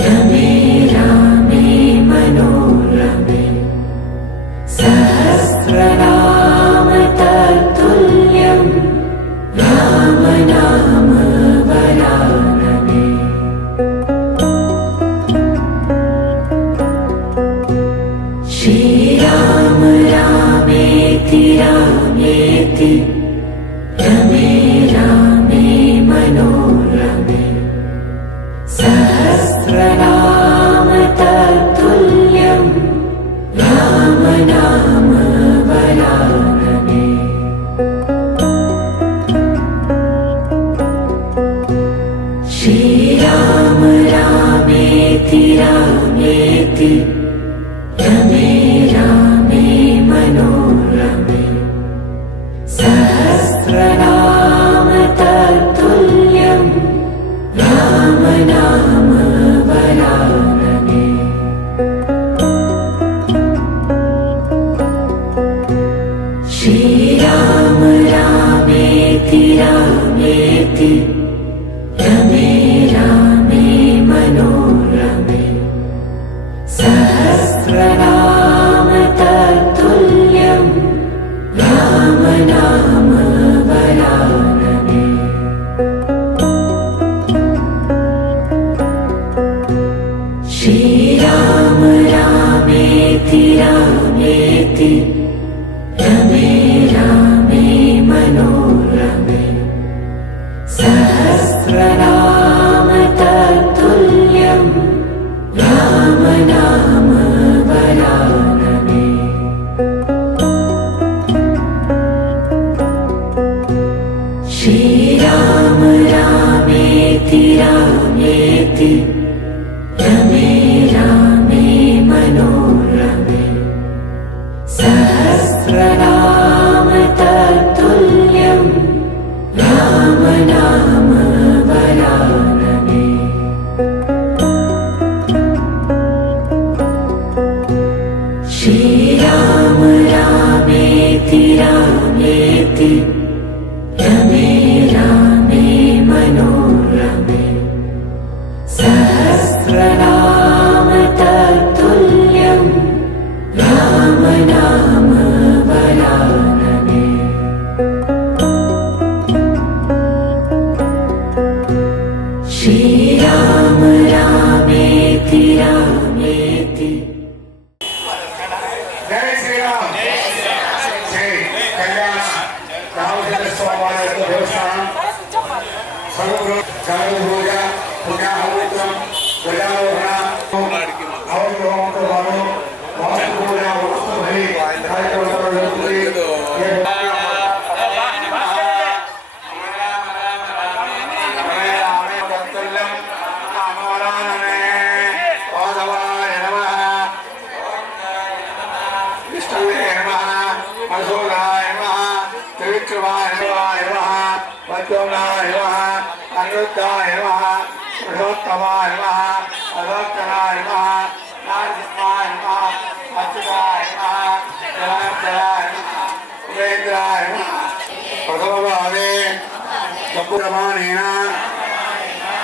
रमे रामे मनोरमे सहस्रनाम तत्तुल्यं राम नाम वरानने। श्रीराम रामेति रामेति रमे रामे मनोरमे सहस्रनाम तत्तुल्यं राम नाम वरानने। श्रीराम रामेति रामेति रमे रामे मनोरमे सहस्रनाम तत्तुल्यं राम नाम वरानने। श्रीराम रामेति रामेति रमे रामे मनोरमे सहस्रनाम तत्तुल्यं राम नाम वरानने। श्रीराम रामेति रामेति रमे रामे मनोरमे सहस्रनाम तत्तुल्यं राम नाम वरानने। श्रीराम रामेति रामेति रमे रामे मनोरमे सहस्रनाम तत्तुल्यं राम नाम वरानने। श्रीराम रामेति रामेति रमे रामे मनोरमे सहस्रनाम तत्तुल्यं राम नाम वरानने। श्रीराम रामेति रामेति। जय श्री राम। जय कल्याण रामचंद्र स्वामी देवस्थान सर्वगुरु पूजा पुण्याहुतम गजारोहण अवरोहण वास्तु पूजा वस्तु भरी अनिरुद्धाय नमः पुरुषोत्तमाय नमः अधोत्तराय नमः नारसिंहाय नमः अच्युताय नमः जलाय नमः उपेन्द्राय नमः। प्रथमवादे चतुर्माणेन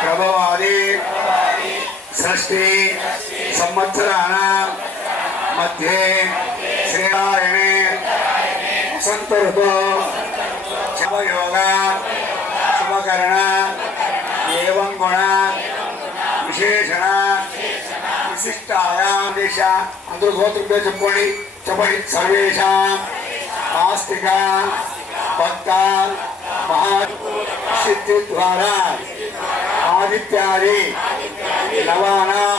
प्रभवादि षष्ठी संवत्सराणां मध्ये श्रीरायणे वसंत ऋतु शवयोग शुभकरण एवं गुण विशेषण विशिष्टायां देश अंदर गोत्र चपड़ी चपड़ी सर्वेशा आस्तिक भक्त महा सिद्धि द्वारा आदित्यादि नवानां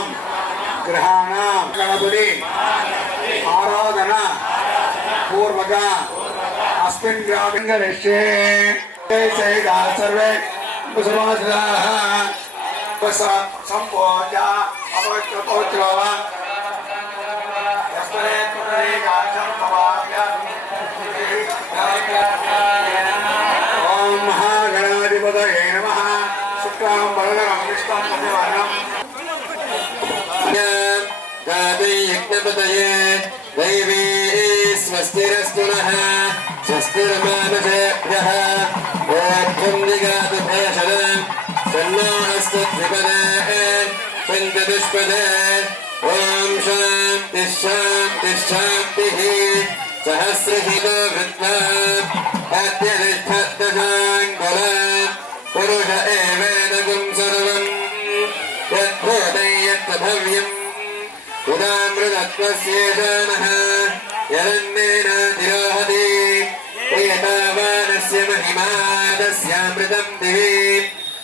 ग्रहाणां गणपति आराधना पूर्वक अस्मिन् ग्रामे सर्वे संपूजा अपवित्र ओम महागणाधिपतये नमः। शुक्लां वरदं विष्णुं शशिवर्णं यज्ञपतये दैवी स्वस्तिरस्तु नः स्वस्तिर्मानुषेभ्यः ओम दिगातु भेषजं तन्नोऽस्तद्विपदे सन्ततिष्पदे ॐ शान्तिः शान्तिः शान्तिः सहस्रशिरो वृत्वा अत्यधिष्ठद्दशाङ्गुलात् पुरुष एवेदगुं सर्वम् यद्भूतं यत्तभव्यम् उदामृतत्वस्येषानः यरन्नेनातिरोहति एतावानस्य महिमा तस्यामृतं दिवि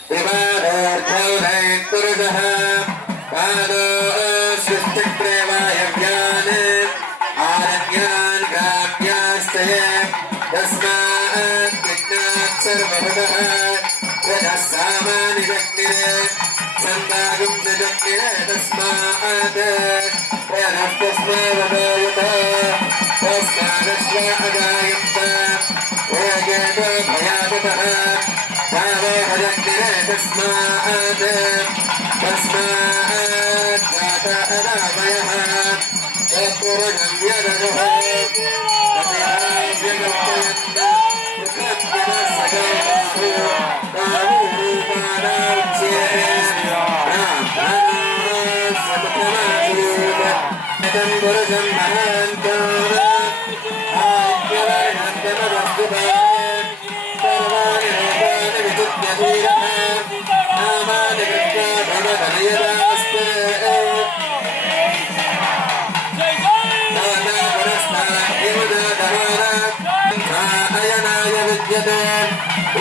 त्रिपादोर्धौधैत्पुरुषः पादोऽस्युश्चक्रे वायव्यान् आरण्यान् ग्राम्याश्चये तस्मात् यज्ञात् सर्वभृतः रजः सामानि शक्तिरे सन्दागुं च शक्तिरे तस्मात् प्रनष्टस्मावदायत तस्मादश्व अजायन्त वेगेतो भयाततः भावोभजक्तिरे तस्मात् जात अनामयः तत्पुरुषं व्यदनुः अभिराव्यगल्पयन्त सुखद्यनः सदासु तावूरूपाणाच्ये ब्राह्मणोऽस्य पुरुषं महान्तः आज्ञवर्णन्तमवस्तुतः सर्वाणि लोकानि विजित्य धीरः नामानि कृत्वा भगवदयदास्ते अयनाय विद्यते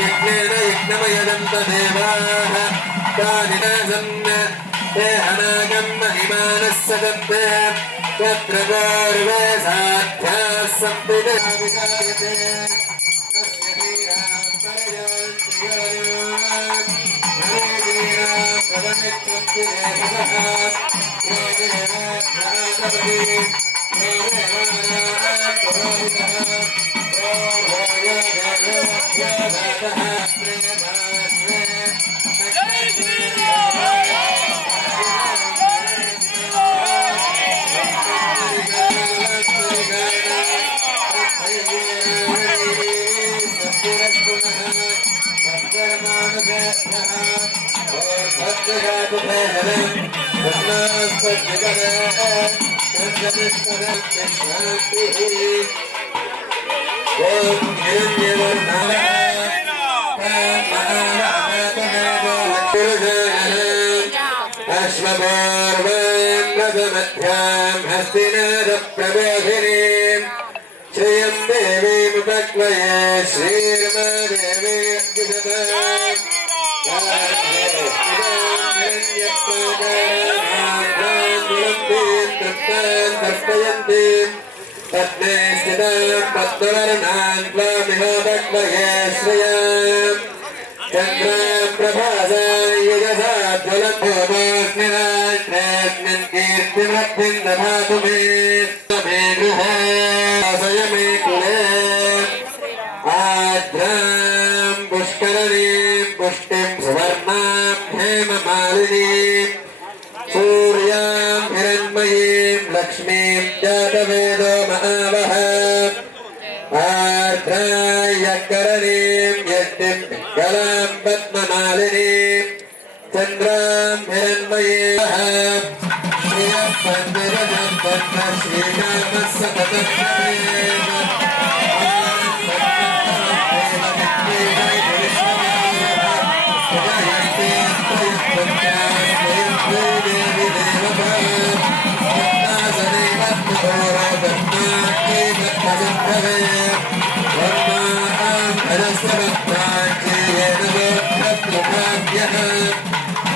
यज्ञेन यज्ञमयनं तदेवाः तानि न सन् ते हनागं महिमानः सदन्ते तत्र गर्वे साध्याः सन्ति विजायते तस्य धीराः परयान्ति यायान् नरेदीनां पदमिच्छन्ति देवतः यो देवाभ्यातपति यो देवानां पुरोहितः यो भोयो देवोऽभ्यादातः प्रेमाश्रे अश्वपूर्वान्नदमध्यां हस्तिनादप्रबोधिनीं श्रियं देवीमुपक्वये श्रीर्मादेवी तर्पयन्ति पद्मे स्थितां पद्मवर्णान् त्वामिहोपक्वये श्रियाम् चन्द्रां प्रभासां यजसा ज्वलभोमोऽस्मिन् कीर्तिवृद्धिं ददातु मे गृहे मे कुले आद्रां पुष्करणीं पुष्टिं सुवर्णां हेममालिनीं सूर्यां हिरण्मयीं लक्ष्मीं जातवेदो महावः आर्द्रायकरणीं यष्टिं कलां पद्ममालिनीं चन्द्रां हिरण्मयीः श्रियं पद्मरजं पद्मश्रीकामः सततं भवेत्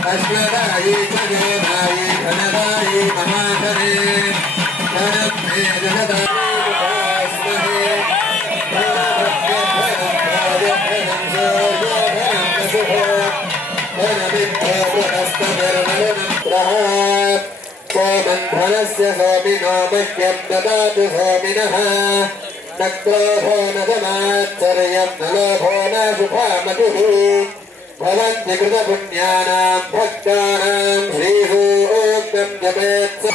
अश्वरायी चजोरायी धनरायी महाधरे धनभ्ये जगदास्महे धनभ्यधनं सूर्योधनं वसुः धनविद्योहस्तनिर्मलनं प्रहात् सोमन्धनस्य सोमिनो मह्यं ददातु सोमिनः न क्रोधो न धनाच्चर्यं न लोभो न शुभामतिः भवन्ति कृतपुण्यानां भक्तानां श्रीसूक्तं जपेत्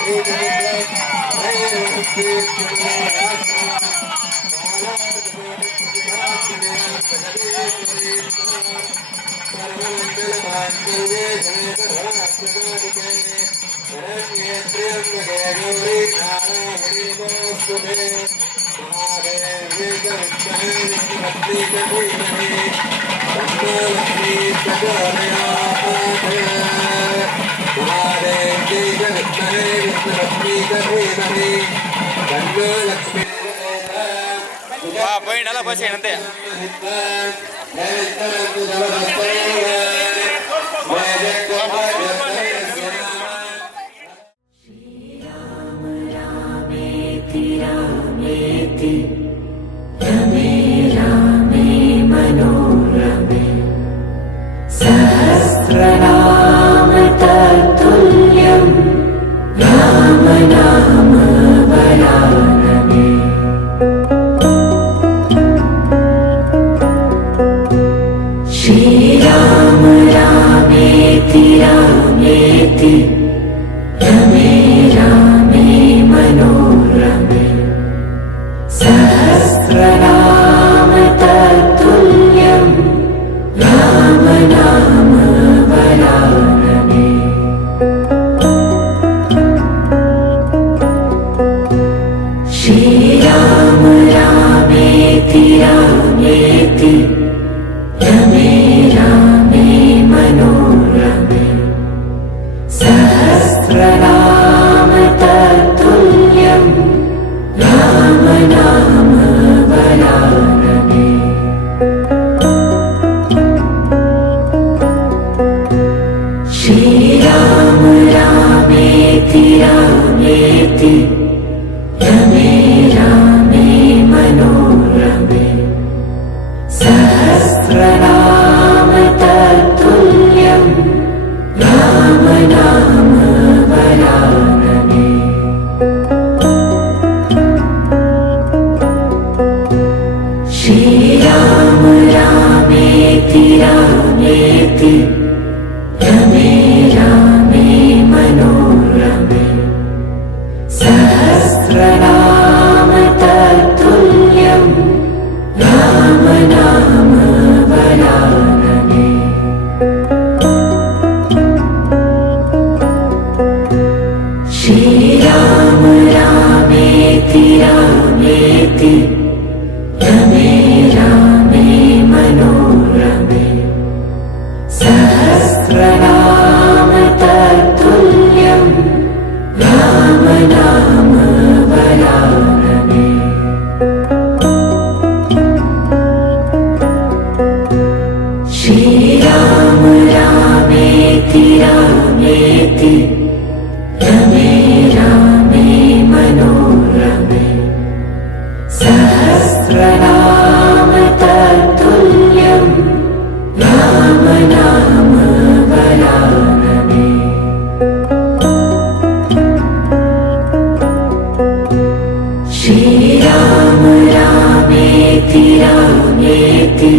सर्वमङ्गलमाङ्गल्ये शिवे सर्वार्थसाधिके शरण्ये त्र्यम्बके गौरी नारायणी नमोऽस्तुते महादेव्यै च विद्महे विष्णुपत्नी च धीमहि तन्नो लक्ष्मी प्रचोदयात् महादेव्यै च विद्महे विष्णुपत्नी च धीमहि तन्नो लक्ष्मी పోయిండాలా బస్ అంతే रामेति रामेति रमे रामे मनोरमे सहस्रनाम तत्तुल्यं राम नाम वरानने श्रीराम रामेति रामेति रमे रामे मनोरमे सहस्रनाम तत्तुल्यं राम नाम वरानने श्रीराम रामेति रामेति रमे रामे मनोरमे सहस्रनाम तत्तुल्यं राम नाम वरानने श्रीराम रामेति रामेति रमे रामे मनोरमे सहस्रनाम तत्तुल्यं राम नाम वरानने श्रीराम रामेति रामेति रमे रामे मनोरमे सहस्रनाम तत्तुल्यं राम नाम वरानने श्रीराम रामेति रामेति रमे रामे मनोरमे सहस्रनाम तत्तुल्यं राम नाम वरानने श्रीराम रामेति रामेति रमे रामे मनोरमे सहस्रनाम तत्तुल्यं राम नाम वरानने श्रीराम रामेति रामेति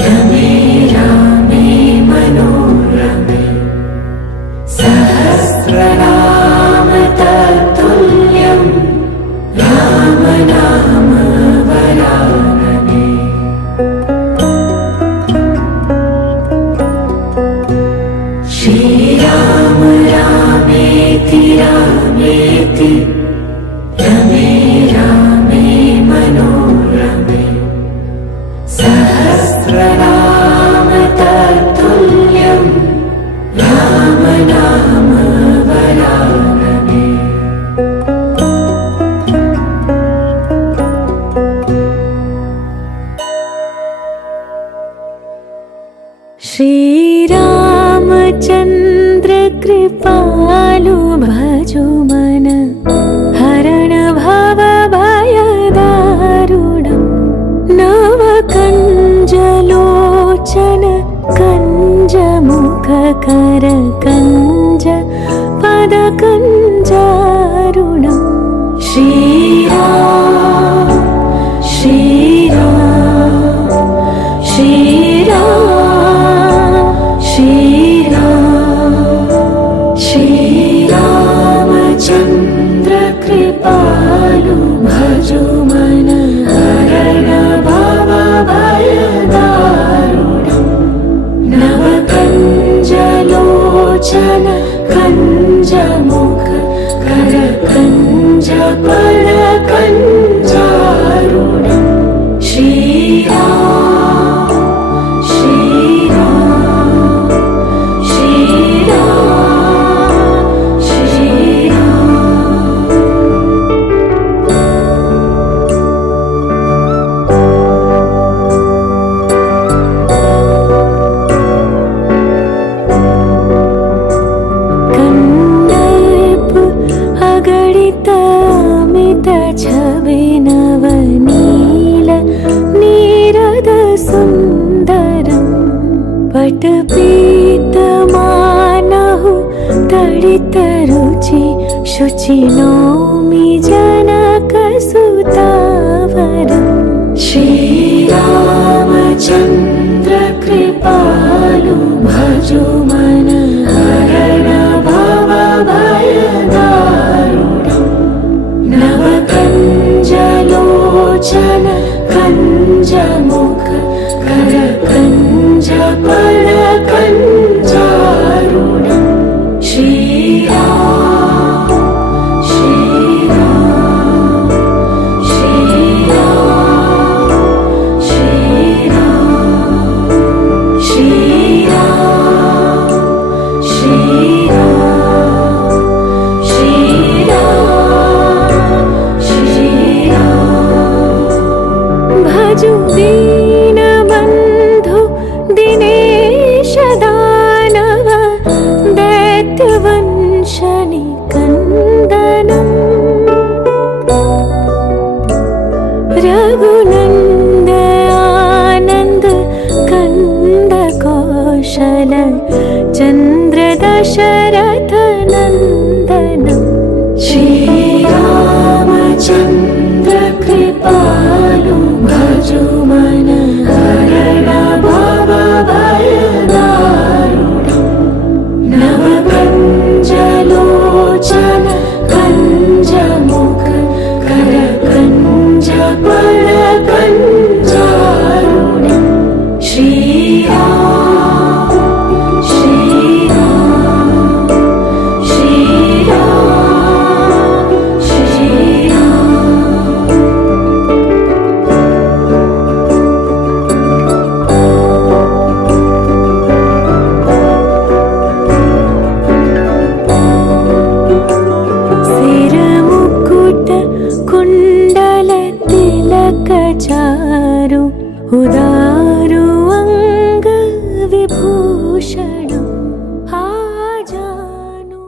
रमे रामे मनोरमे सहस्रनाम तत्तुल्यं राम नाम वरानने श्रीराम रामेति रामेति रमे रामे मनोरमे सहस्रनाम तत्तुल्यं राम नाम वरानने श्रीरामचन्द्र कृपालु भजो मन हरण भव भयदारुणम् नवकञ्जलोचन कञ्जमुखकर कञ्ज पदकञ्जारुणम् श्रीराम श्रीराम श्रीराम श्रीराम श्रीरामचन्द्र कृपालु भजो मन हरण भव भयदारुणम् कञ्जमुख करकञ्जपरकञ्जारुणम् श्रीराम श्रीराम श्रीराम श्रीराम कन्दर्प अगणित अमित छवि नवनील नीरद सुन्दरम् पटपीतमानहु तडित रुचि शुचि नौमि जनकसुतावरम् श्रीरामचन्द्र कृपालु भजो मन हरण भवभयदारुणम् नवकञ्जलोचन कञ्जमुख करकञ्जपरकञ्जारुणम् श्रीराम श्रीराम श्रीराम श्रीराम श्रीराम श्रीराम श्रीराम भजु दीनबन्धु दिनेश दानव दैत्यवंशनि कन्दनम् रघुनन्द आनन्द कन्द कौशल चन्द्र दशरथ नन्दनम् श्रीरामचन्द्र कृपालु भजो मन हरण भवभयदारुणम् नवकञ्जलोचन कञ्जमुख करकञ्जपरकञ्जारुणम् श्रीराम श्रीराम श्रीराम श्रीराम सिरमुकुट कुण्डल तिलक चारु उदारु अंग विभूषणम् आजानु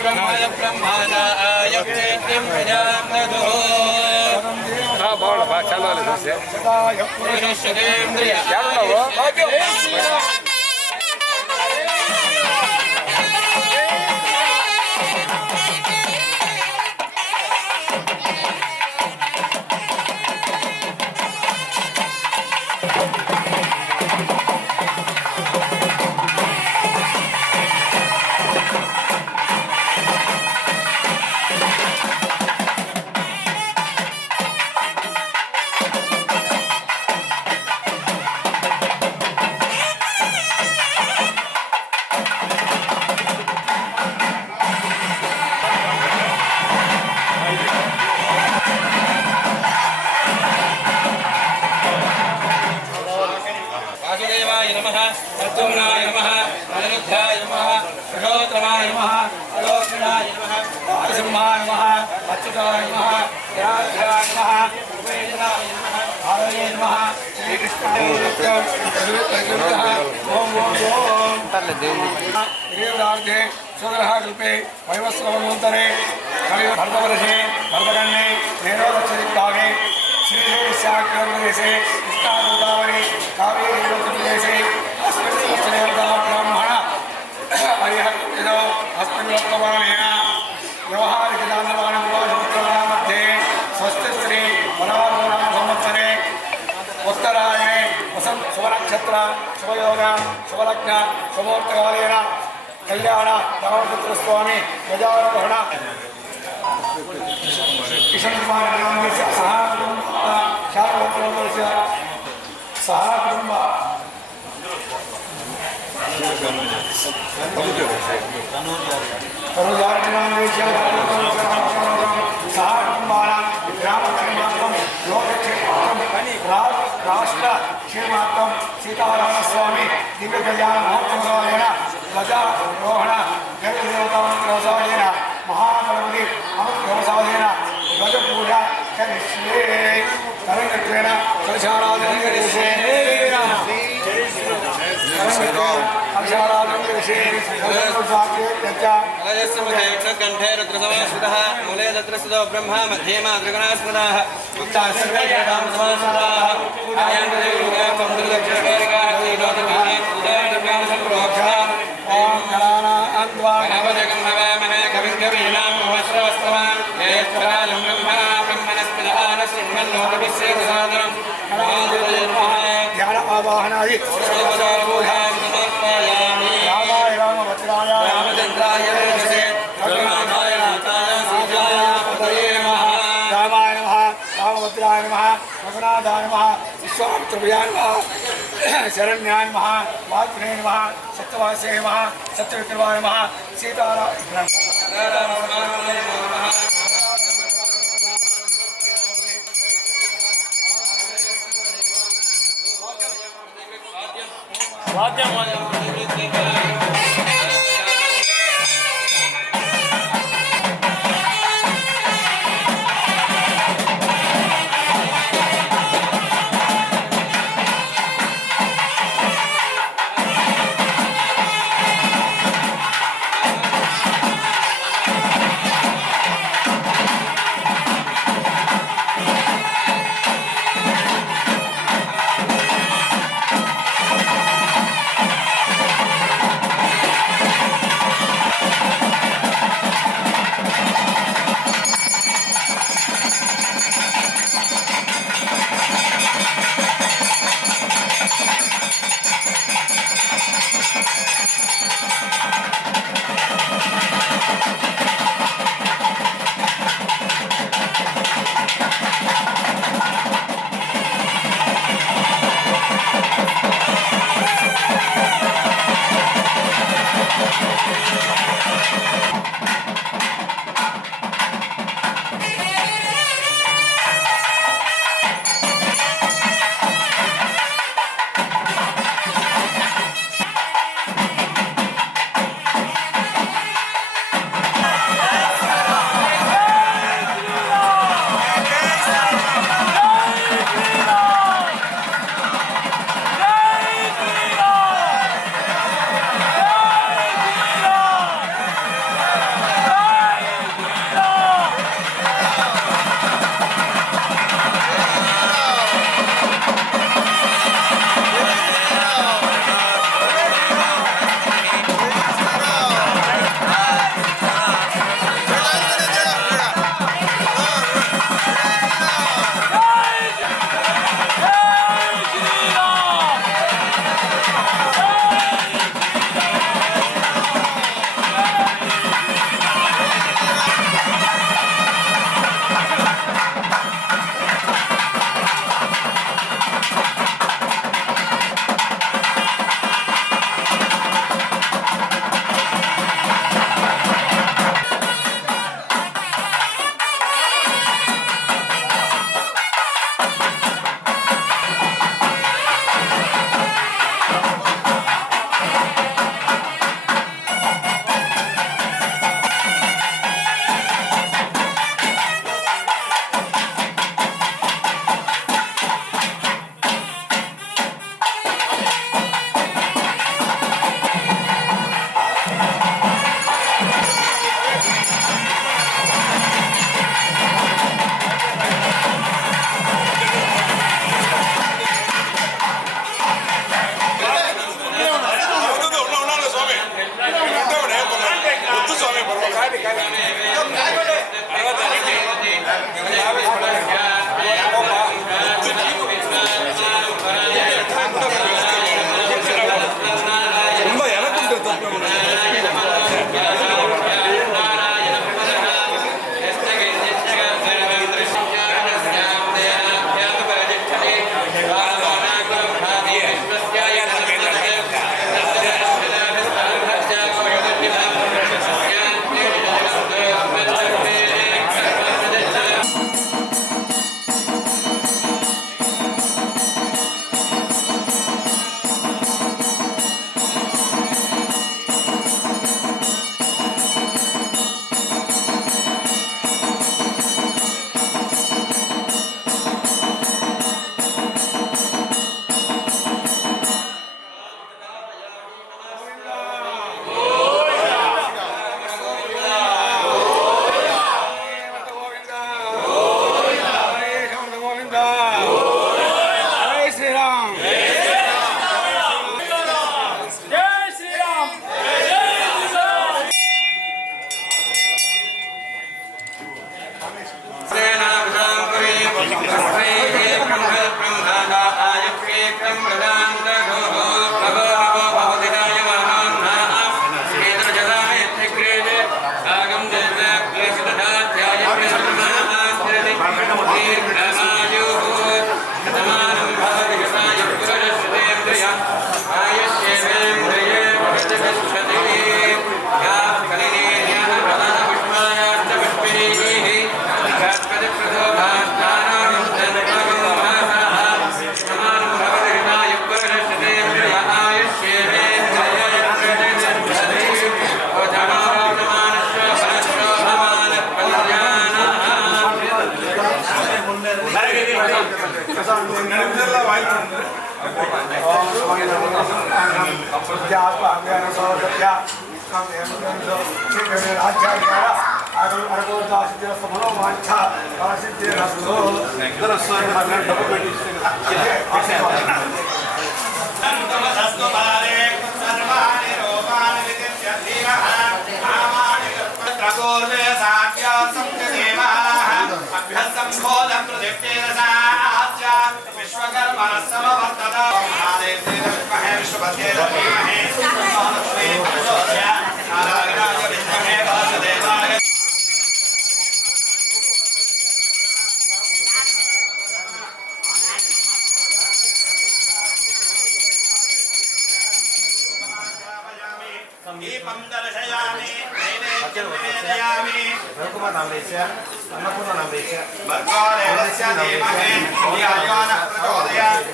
ब्रह्माय ब्रह्मानाय चैत्यं प्रजापतुः బాగుండు బాగా చాలా చూస్తే वासुदेवाय नमः प्रद्युम्नाय नमः अनिरुद्धाय नमः पुरुषोत्तमाय नमः अलोकनाय नमः नरसिंहाय नमः अच्युताय नमः जयाध्याय नमः उपेन्द्राय नमः भावये नमः श्रीकृष्णाय नमः ओम ओम ओम देवरार्थे स्वग्रहाकल्पे वैवस्वतरे कवि भरतवर्षे भरतकन्ये नेरोदक्षदिक्भागे श्रीशैलशाक्यप्रदेशे कृष्णागोदावरी कावेरी प्रदेशे अस्मिन् ब्राह्मण हरिहरौ अस्मिन् वर्तमानेन व्यवहारिकदानवाणिवासमुत्तराणां मध्ये स्वस्तिश्री वरारोहण संवत्सरे उत्तरायणे वसंत शुभनक्षत्र शुभयोग शुभलग्न शुभमुहूर्तकालेन कल्याण धर्मपुत्रस्वामी गजारोहण किशन कुमार नामस्य सह कुटुंब రాష్ట్ర క్షేమార్థం సీతారామస్వామి దివ్య కళ్యాణ మహోత్సవాలైన ధ్వజారోహణ గరుదేవతామంత్రోత్సవాలైన మహాగణపతి అమృతోత్సవాలైన ధ్వజ పూజ కరిష్యే తరంగత్వేన కలశారాధన కరిష్యే कंठे रुद्रसमास्मृतः मूले तत्र स्थितो ब्रह्म मध्ये मातृगणास्मृताः ध्यान आवाहनादि रामाय रामभद्राय रामचंद्राय रघुनाथाय नाथाय सीताय पतये नमः रामाय नमः रामभद्राय नमः रघुनाथाय नमः विश्वामित्रभयाय नमः शरण्याय नमः वाग्भ्रे नमः सत्यवासे नमः सत्यविक्रमाय नमः सीताराम दीपं दर्शयामि नैवेद्यं निवेदयामि भर्गो देवस्य धीमहि धियो नः प्रचोदयात्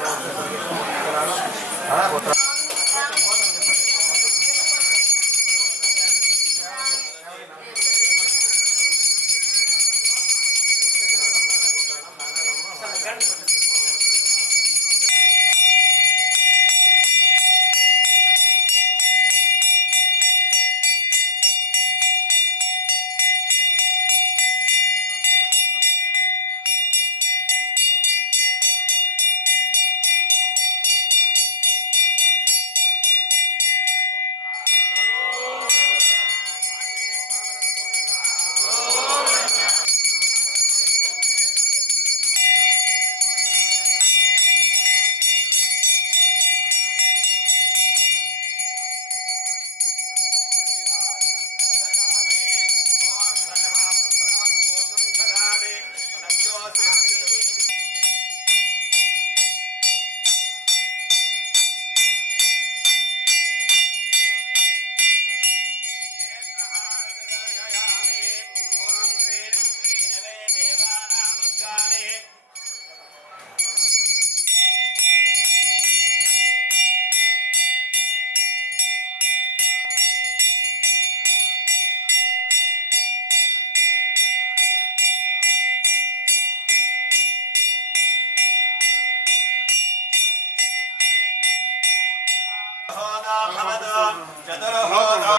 चतुर्होदा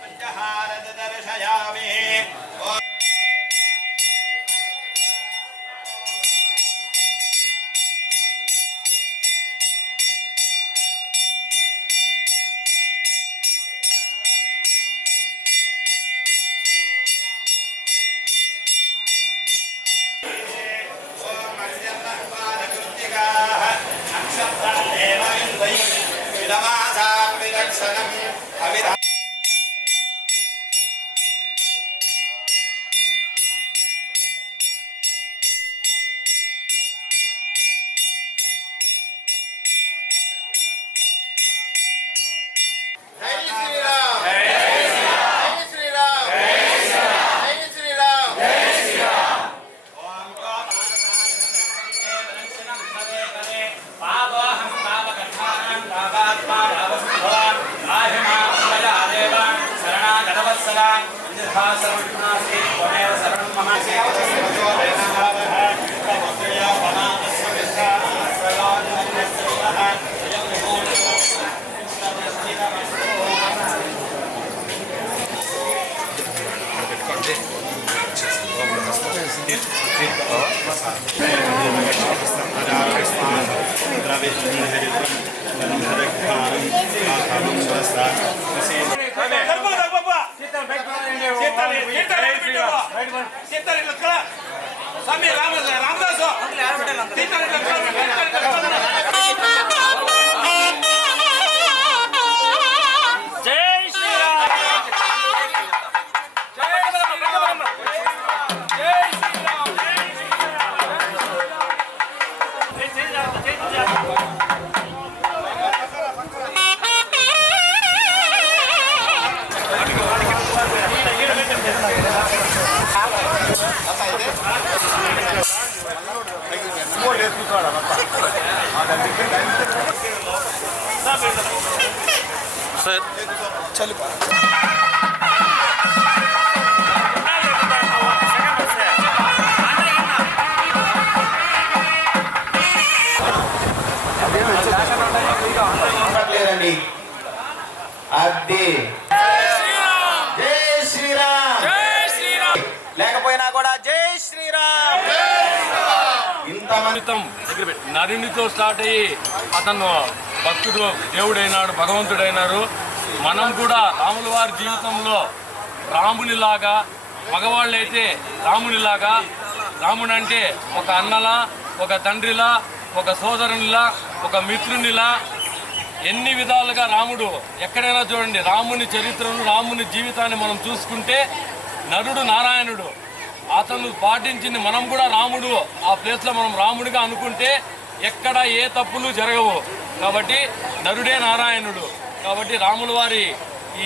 पंचहारत दर्शयामि జై శ్రీరామ్ సార్ చల్లిపా లేదండి అది జై శ్రీరామ్ లేకపోయినా కూడా జై శ్రీరామ్ ఇంతమంది నరునితో స్టార్ట్ అయ్యి అతను భక్తుడు దేవుడైనాడు, భగవంతుడైనారు. మనం కూడా రాముల వారి జీవితంలో రామునిలాగా, మగవాళ్ళైతే రామునిలాగా, రాముడు అంటే ఒక అన్నలా, ఒక తండ్రిలా, ఒక సోదరునిలా, ఒక మిత్రునిలా, ఎన్ని విధాలుగా రాముడు ఎక్కడైనా చూడండి. రాముని చరిత్రను, రాముని జీవితాన్ని మనం చూసుకుంటే నరుడు నారాయణుడు, అతను పాటించింది మనం కూడా రాముడు. ఆ ప్లేస్లో మనం రాముడిగా అనుకుంటే ఎక్కడ ఏ తప్పులు జరగవు. కాబట్టి నరుడే నారాయణుడు. కాబట్టి రాముల వారి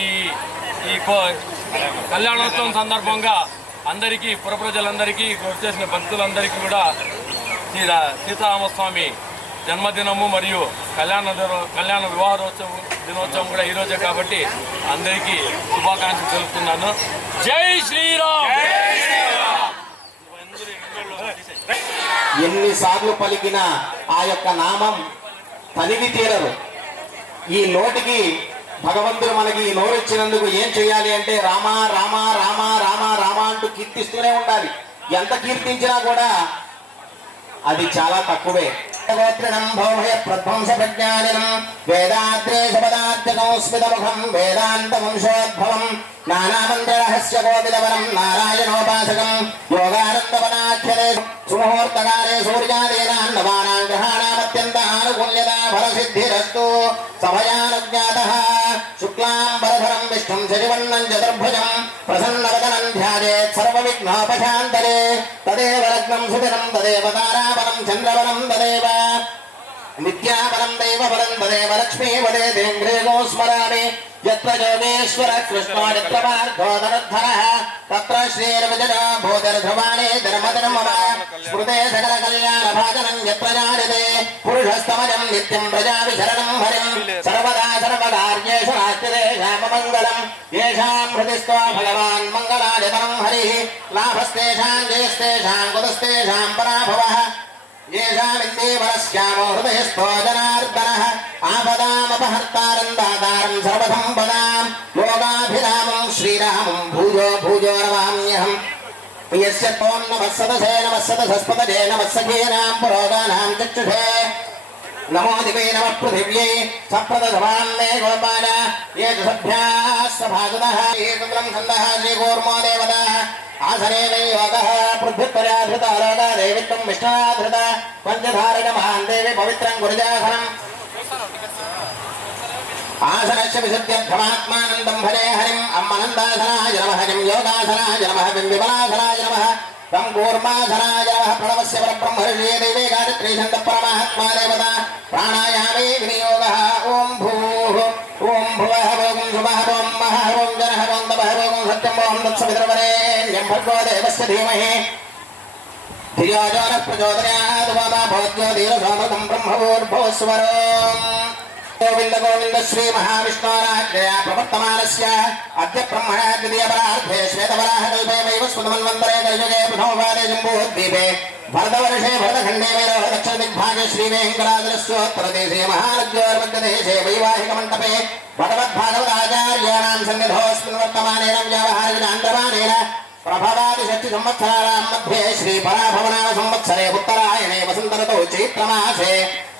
ఈ ఈ కళ్యాణోత్సవం సందర్భంగా అందరికీ, పుర ప్రజలందరికీ, వచ్చేసిన భక్తులందరికీ కూడా సీతారామస్వామి జన్మదినము మరియు కళ్యాణ దినోత్సవం కూడా ఈరోజే. కాబట్టి అందరికీ శుభాకాంక్షలు తెలుపుతున్నాను. జై శ్రీరామ్. ఎన్నిసార్లు పలికిన ఆ యొక్క నామం తనివి తీరరు. ఈ నోటికి భగవంతుడు మనకి ఈ నోరు ఇచ్చినందుకు ఏం చేయాలి అంటే రామ రామ రామ రామ రామ అంటూ కీర్తిస్తూనే ఉండాలి. ఎంత కీర్తించినా కూడా అది చాలా తక్కువే. గోత్రిణం భౌభయ ప్రధ్వంస ప్రజ్ఞానినం వేదాద్రేశపదార్థకం స్మితముఖం వేదాంత వంశోద్భవం నానామంత్రరహస్య కోవిదవరం నారాయణోపాసకం యోగానందవనాఖ్యతే సుముహూర్తకాలే సూర్యాదీనాం నవానాం గ్రహాణామత్యంత ఆనుకూల్యతా ఫలసిద్ధిరస్తు. సమయానుజ్ఞాతః శుక్లాంబరధరం విష్ణుం శశివర్ణం చతుర్భుజం ప్రసన్నవదనం ధ్యాయేత్ సర్వవిఘ్నోపశాంతరే. తదేవ లగ్నం సుదినం తదేవ తారాబలం చంద్రబలం తదేవ విద్యాబలం దైవబలం తదేవ లక్ష్మీపదేంద్రేగో స్మరామి. యత్ర యోగేశ్వర కృష్ణో యత్ర పార్థోదరధరః తత్ర శ్రీర్విజయో భూతిర్ధ్రువాణి ధర్మధర్మవ స్మృతే సకల కళ్యాణ భాజనం యత్ర జాయతే పురుషస్తమజం నిత్యం ప్రజావి శరణం హరిం సర్వదా సర్వకార్యేషు నాస్తిదేశామమంగళం. యేషాం హృదిస్తో భగవాన్ మంగళాయతనం హరిః లాభస్తేషాం జయస్తేషాం కుతస్తేషాం పరాభవః. యేషామిందేవరస్యామో హృదయస్థో జనార్దనః ఆపదామపహర్తారం దాతారం సర్వసంపదాం యోగాభిరామం శ్రీరామం భూజో భూజో నమామ్యహం. యస్య తోన్నమస్సదసే నమస్సదసస్పదజే నమస్సఖీనాం పురోగానాం చక్షుషే నమో దివే నమః పృథివ్యై సప్రదశవాన్నే గోపాల ఏ సభ్యాः సభాగతः ఏకగ్రం ఛందః శ్రీకూర్మో దేవతः ఆసనేన యోగః పృథ్వీపర్యాధృతాలోకా దేవిత్వం విష్ణునాధృత పంచధారక మహాన్ దేవి పవిత్రం గురుజాసనం. ఆసనస్య విశుద్ధ్యర్థమాత్మానందం భజే హరిం అమ్మనందాసనాయ నమః హరిం యోగాసనాయ నమః విమలాసనాయ నమః తం కూర్మాసనాయ నమః ప్రణవస్య పరబ్రహ్మర్షి దేవే గాయత్రీ ఛంద పరమాత్మా దేవత ప్రాణాయామే వినియోగః. ఓం భూః ఓం భువః ఓం శుభః ఓం మహః ఓం జనః ఓం తపః ఓం సత్యం ఓం తత్సవితుర్వరేణ్యం భర్గో దేవస్య ధీమహి ధియో యో నః ప్రచోదయాత్ వామా భవత్యో ధీరసోమృతం బ్రహ్మభూర్భువస్వరం. గోవింద గోవింద శ్రీ మహావిష్ణోరాజ్ఞయా ప్రవర్తమానస్య అద్య బ్రహ్మణా ద్వితీయపరార్ధే శ్వేతవరాహ కల్పే వైవస్వతమన్వంతరే కలియుగే ప్రథమపాదే జంబూద్వీపే భరతవర్షే భరతఖండే మేరో దక్షిణ దిగ్భాగే శ్రీవేంకటాద్రస్యోత్తరదేశే మహానద్యోర్మధ్యదేశే వైవాహికమంటపే భగవద్భాగవతాచార్యాణాం సన్నిధోऽస్మిన్ వర్తమానేన వ్యావహారికాంధ్రమానేన ప్రభవాది షష్ఠి సంవత్సరాణాం మధ్యే శ్రీ పరాభవనామ సంవత్సరే ఉత్తరాయణే వసంతఋతౌ చైత్రమాసే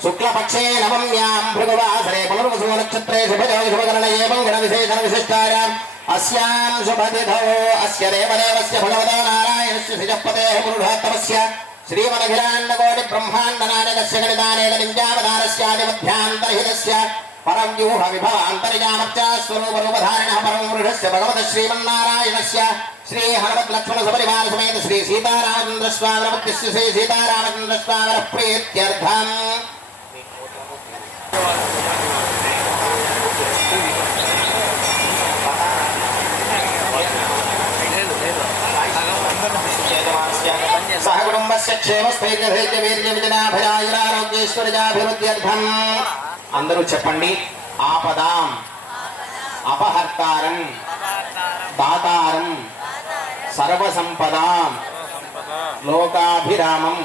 శుక్లపక్షే నవమ్యాం భృగువాసరే పునర్వసు నక్షత్రే శుభజో శుభకరణయే మంగళ విశేషణ విశిష్టాయాం అస్యాం శుభతిథౌ అస్య దేవదేవస్య భగవతో నారాయణస్య శ్రీజపతేః పురుషోత్తమస్య శ్రీమదఖిలాండకోటి బ్రహ్మాండనాయకస్య గణితానేక నిత్యావతారస్యాదిమధ్యాంతర్హితస్య పరవ్యూహ విభవాంతర్యామర్చా స్వరూపరూపధారిణః పరం పురుషస్య భగవతః శ్రీమన్నారాయణస్య శ్రీ హనుమత్ లక్ష్మణ సపరివార సమేత శ్రీ సీతారామచంద్ర స్వామి భక్తిస్య శ్రీ సీతారామచంద్ర స్వామి ప్రీత్యర్థం. సహ కుటుంబస్య క్షేమస్థైర్యధైర్యవీర్యవిజనాభయాయురారోగ్యేశ్వర్యాభివృద్ధ్యర్థం అందరూ చెప్పండి. ఆపదాం అపహర్తారం దాతారం సర్వసంపదాం లోకాభిరామం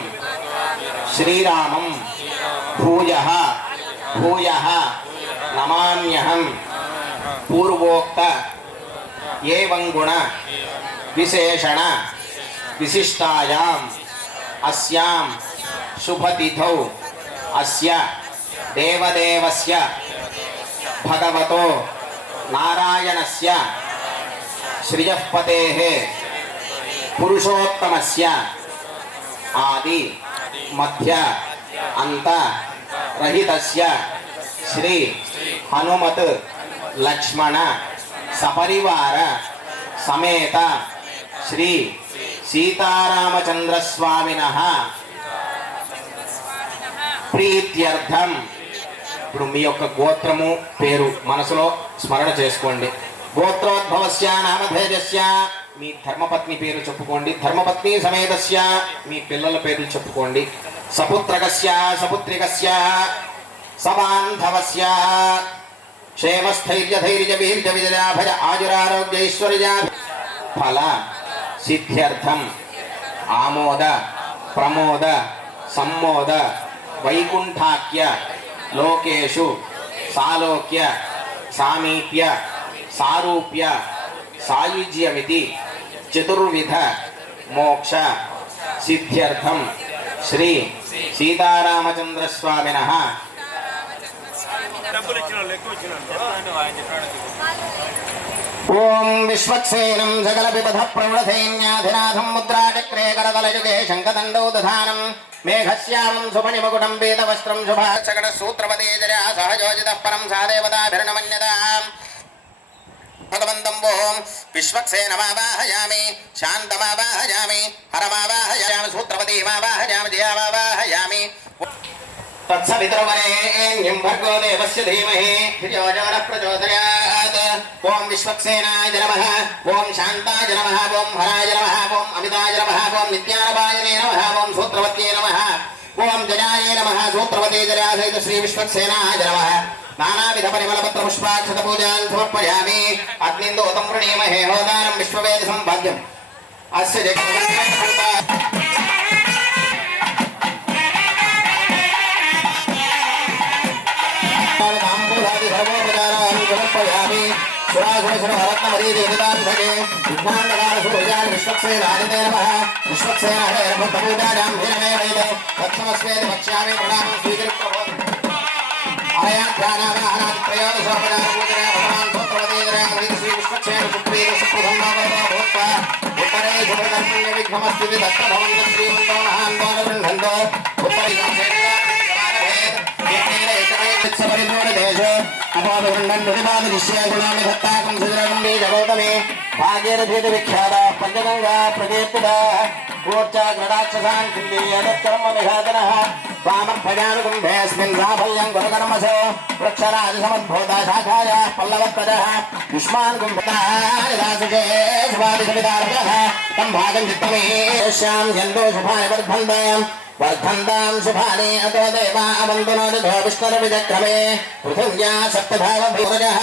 శ్రీరామం భూయః భూయః నమామ్యహం. పూర్వోక్త ఏవం గుణ విశేషణ విశిష్టాయాం అస్యాం శుభతిథౌ అస్య దేవదేవస్య భగవతో నారాయణస్య శ్రియఃపతేః పురుషోత్తమస్య ఆది మధ్య అంత రహితస్య శ్రీ హనుమత్ లక్ష్మణ సపరివార సమేత శ్రీ సీతారామచంద్రస్వామినః ప్రీత్యర్థం. ఇప్పుడు మీ యొక్క గోత్రము పేరు మనసులో స్మరణ చేసుకోండి. గోత్రోద్భవస్య నామధేయస్య మీ ధర్మపత్ని పేరు చెప్పుకోండి. ధర్మపత్ని సమేతస్య మీ పిల్లల పేర్లు చెప్పుకోండి. సపుత్రకస్య సపుత్రికస్య సబాంధవస్య క్షేమస్థైర్యధైర్య వీర్య విజయాభయ ఆయురారోగ్యైశ్వర్య ఫల సిద్ధ్యర్థం ఆమోద ప్రమోద సమ్మోద వైకుంఠాఖ్య లోకేషు సాలోక్య సామీప్య సారూప్య సాయుజ్యమితి చతుర్విధ మోక్ష సిద్ధ్యర్థం శ్రీ సీతారామచంద్రస్వామినః ఓం విశ్వక్సేనం సకల విపథ ప్రవృధైన్యాధినాథం ముద్రాచక్రే కరతలయుగే శంఖదండౌ దధానం మేఘశ్యామం సుమణిమకుటం పీతవస్త్రం శుభాచకట సూత్రపదే జరా సహజోజితః పరం సాదేవతాభిర్నమన్యతాం. భగవంతం ఓం విశ్వక్సేనమావాహయామి శాంతమావాహయామి హరమావాహయామి సూత్రపదీమావాహయామి జయామావాహయామి. తత్సవితుర్వరేణ్యం భర్గో దేవస్య ధీమహి ధియో యో నః ప్రచోదయాత్. ఓం విశ్వక్సేనాయ నమః. ఓం శాంతాయ నమః. ఓం హరాయ నమః. ఓం అమితాయ నమః. ఓం నిత్యానపాయనే నమః. ఓం సూత్రవత్యే నమః. ఓం జయాయ నమః. సూత్రవతే జయా సహిత శ్రీ విశ్వక్సేనాయ నమః. నానావిధ పరిమళపత్ర పుష్పాక్షత పూజాన్ సమర్పయామి. అగ్నిందోతం వృణీమహే హోదానం విశ్వవేద సంభాగ్యం అస్య సమర్పయామి. సురాసురసురహరత్నమరీదేవితాంధకే విజ్ఞానకారసుభుజాన్ విశ్వక్సేనాదితే నమః. విశ్వక్సేనాయ నమః. పూజాయాం ధీరమే వైదే తత్సమస్వేతి వక్ష్యామి ప్రణామం స్వీకృత్య ఆయాధ్యానావాహనాది ప్రయోగసోపచార పూజన భగవాన్ సూత్రవతీరామృత శ్రీ విశ్వక్సేన సుప్రీత సుప్రసన్నవరదో భూత్వ ఉత్తరే శుభకర్మణ్య విఘ్నమస్తితి దత్తభవంత శ్రీమంతో మహాంతో గృహంతో భాగీరథీత విఖ్యాత పంచగంగా ప్రకీర్తిత కూర్చాగ్రదాక్షసాన్ కిందీయకర్మ విఘాతన వామర్భయానుకుంభేస్మిన్ సాఫల్యం గుణకర్మసో వృక్షరాజ సమద్భూత శాఖాయ పల్లవత్పద యుష్మాన్ కుంభదాసుషే శుభాదిశమిదారభ్యః తం భాగం చిత్తమేష్యాం జంతో శుభాయ వర్ధంతాం వర్ధంతాం శుభాని అతో దేవా అవంతునోదిభో విష్ణుర్విచక్రమే పృథివ్యా సప్తధావభూరజః